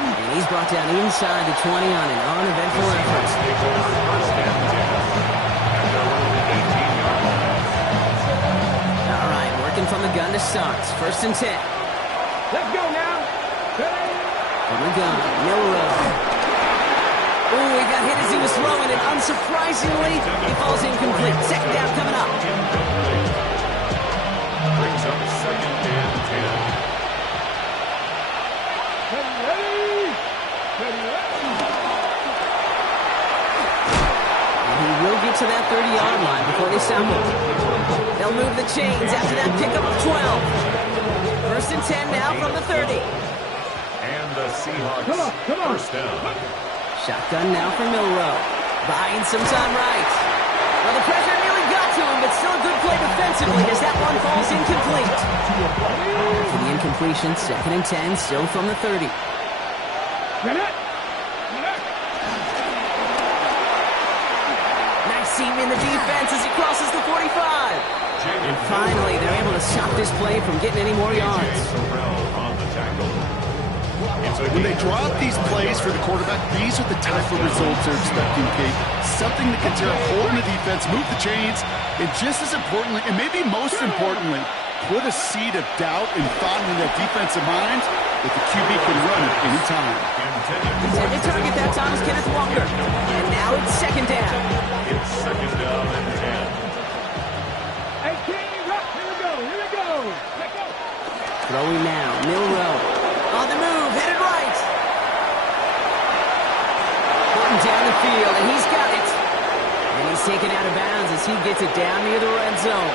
And he's brought down inside the 20 on an uneventful effort. All right, working from the gun to start. 1st and 10. Let's go now. Here we go, Milrow. Ooh, he got hit as he was throwing it. Unsurprisingly, he falls incomplete. 2nd down coming up. Brings up 2nd and 10. And he will get to that 30-yard line before they stop him. They'll move the chains after that pickup of 12. 1st and 10 now from the 30. The Seahawks first down. Shotgun now for Milrow. Buying some time right. Well, the pressure nearly got to him, but still a good play defensively as that one falls incomplete. After the incompletion, 2nd and 10, still from the 30. Nice seam in the defense as he crosses the 45. And finally, they're able to stop this play from getting any more yards. When they draw up these plays for the quarterback, these are the type of results they're expecting, Kate. Something that can tear a hole in the defense, move the chains, and just as importantly, and maybe most importantly, put a seed of doubt and thought in that defensive mind that the QB can run at any time. Intended target that time is Kenneth Walker. And now it's 2nd down. It's 2nd down and 10. Hey, King, here we go. Let's go. Throwing now, Milrow. On the move, headed right. Putting down the field, and he's got it. And he's taken out of bounds as he gets it down near the red zone.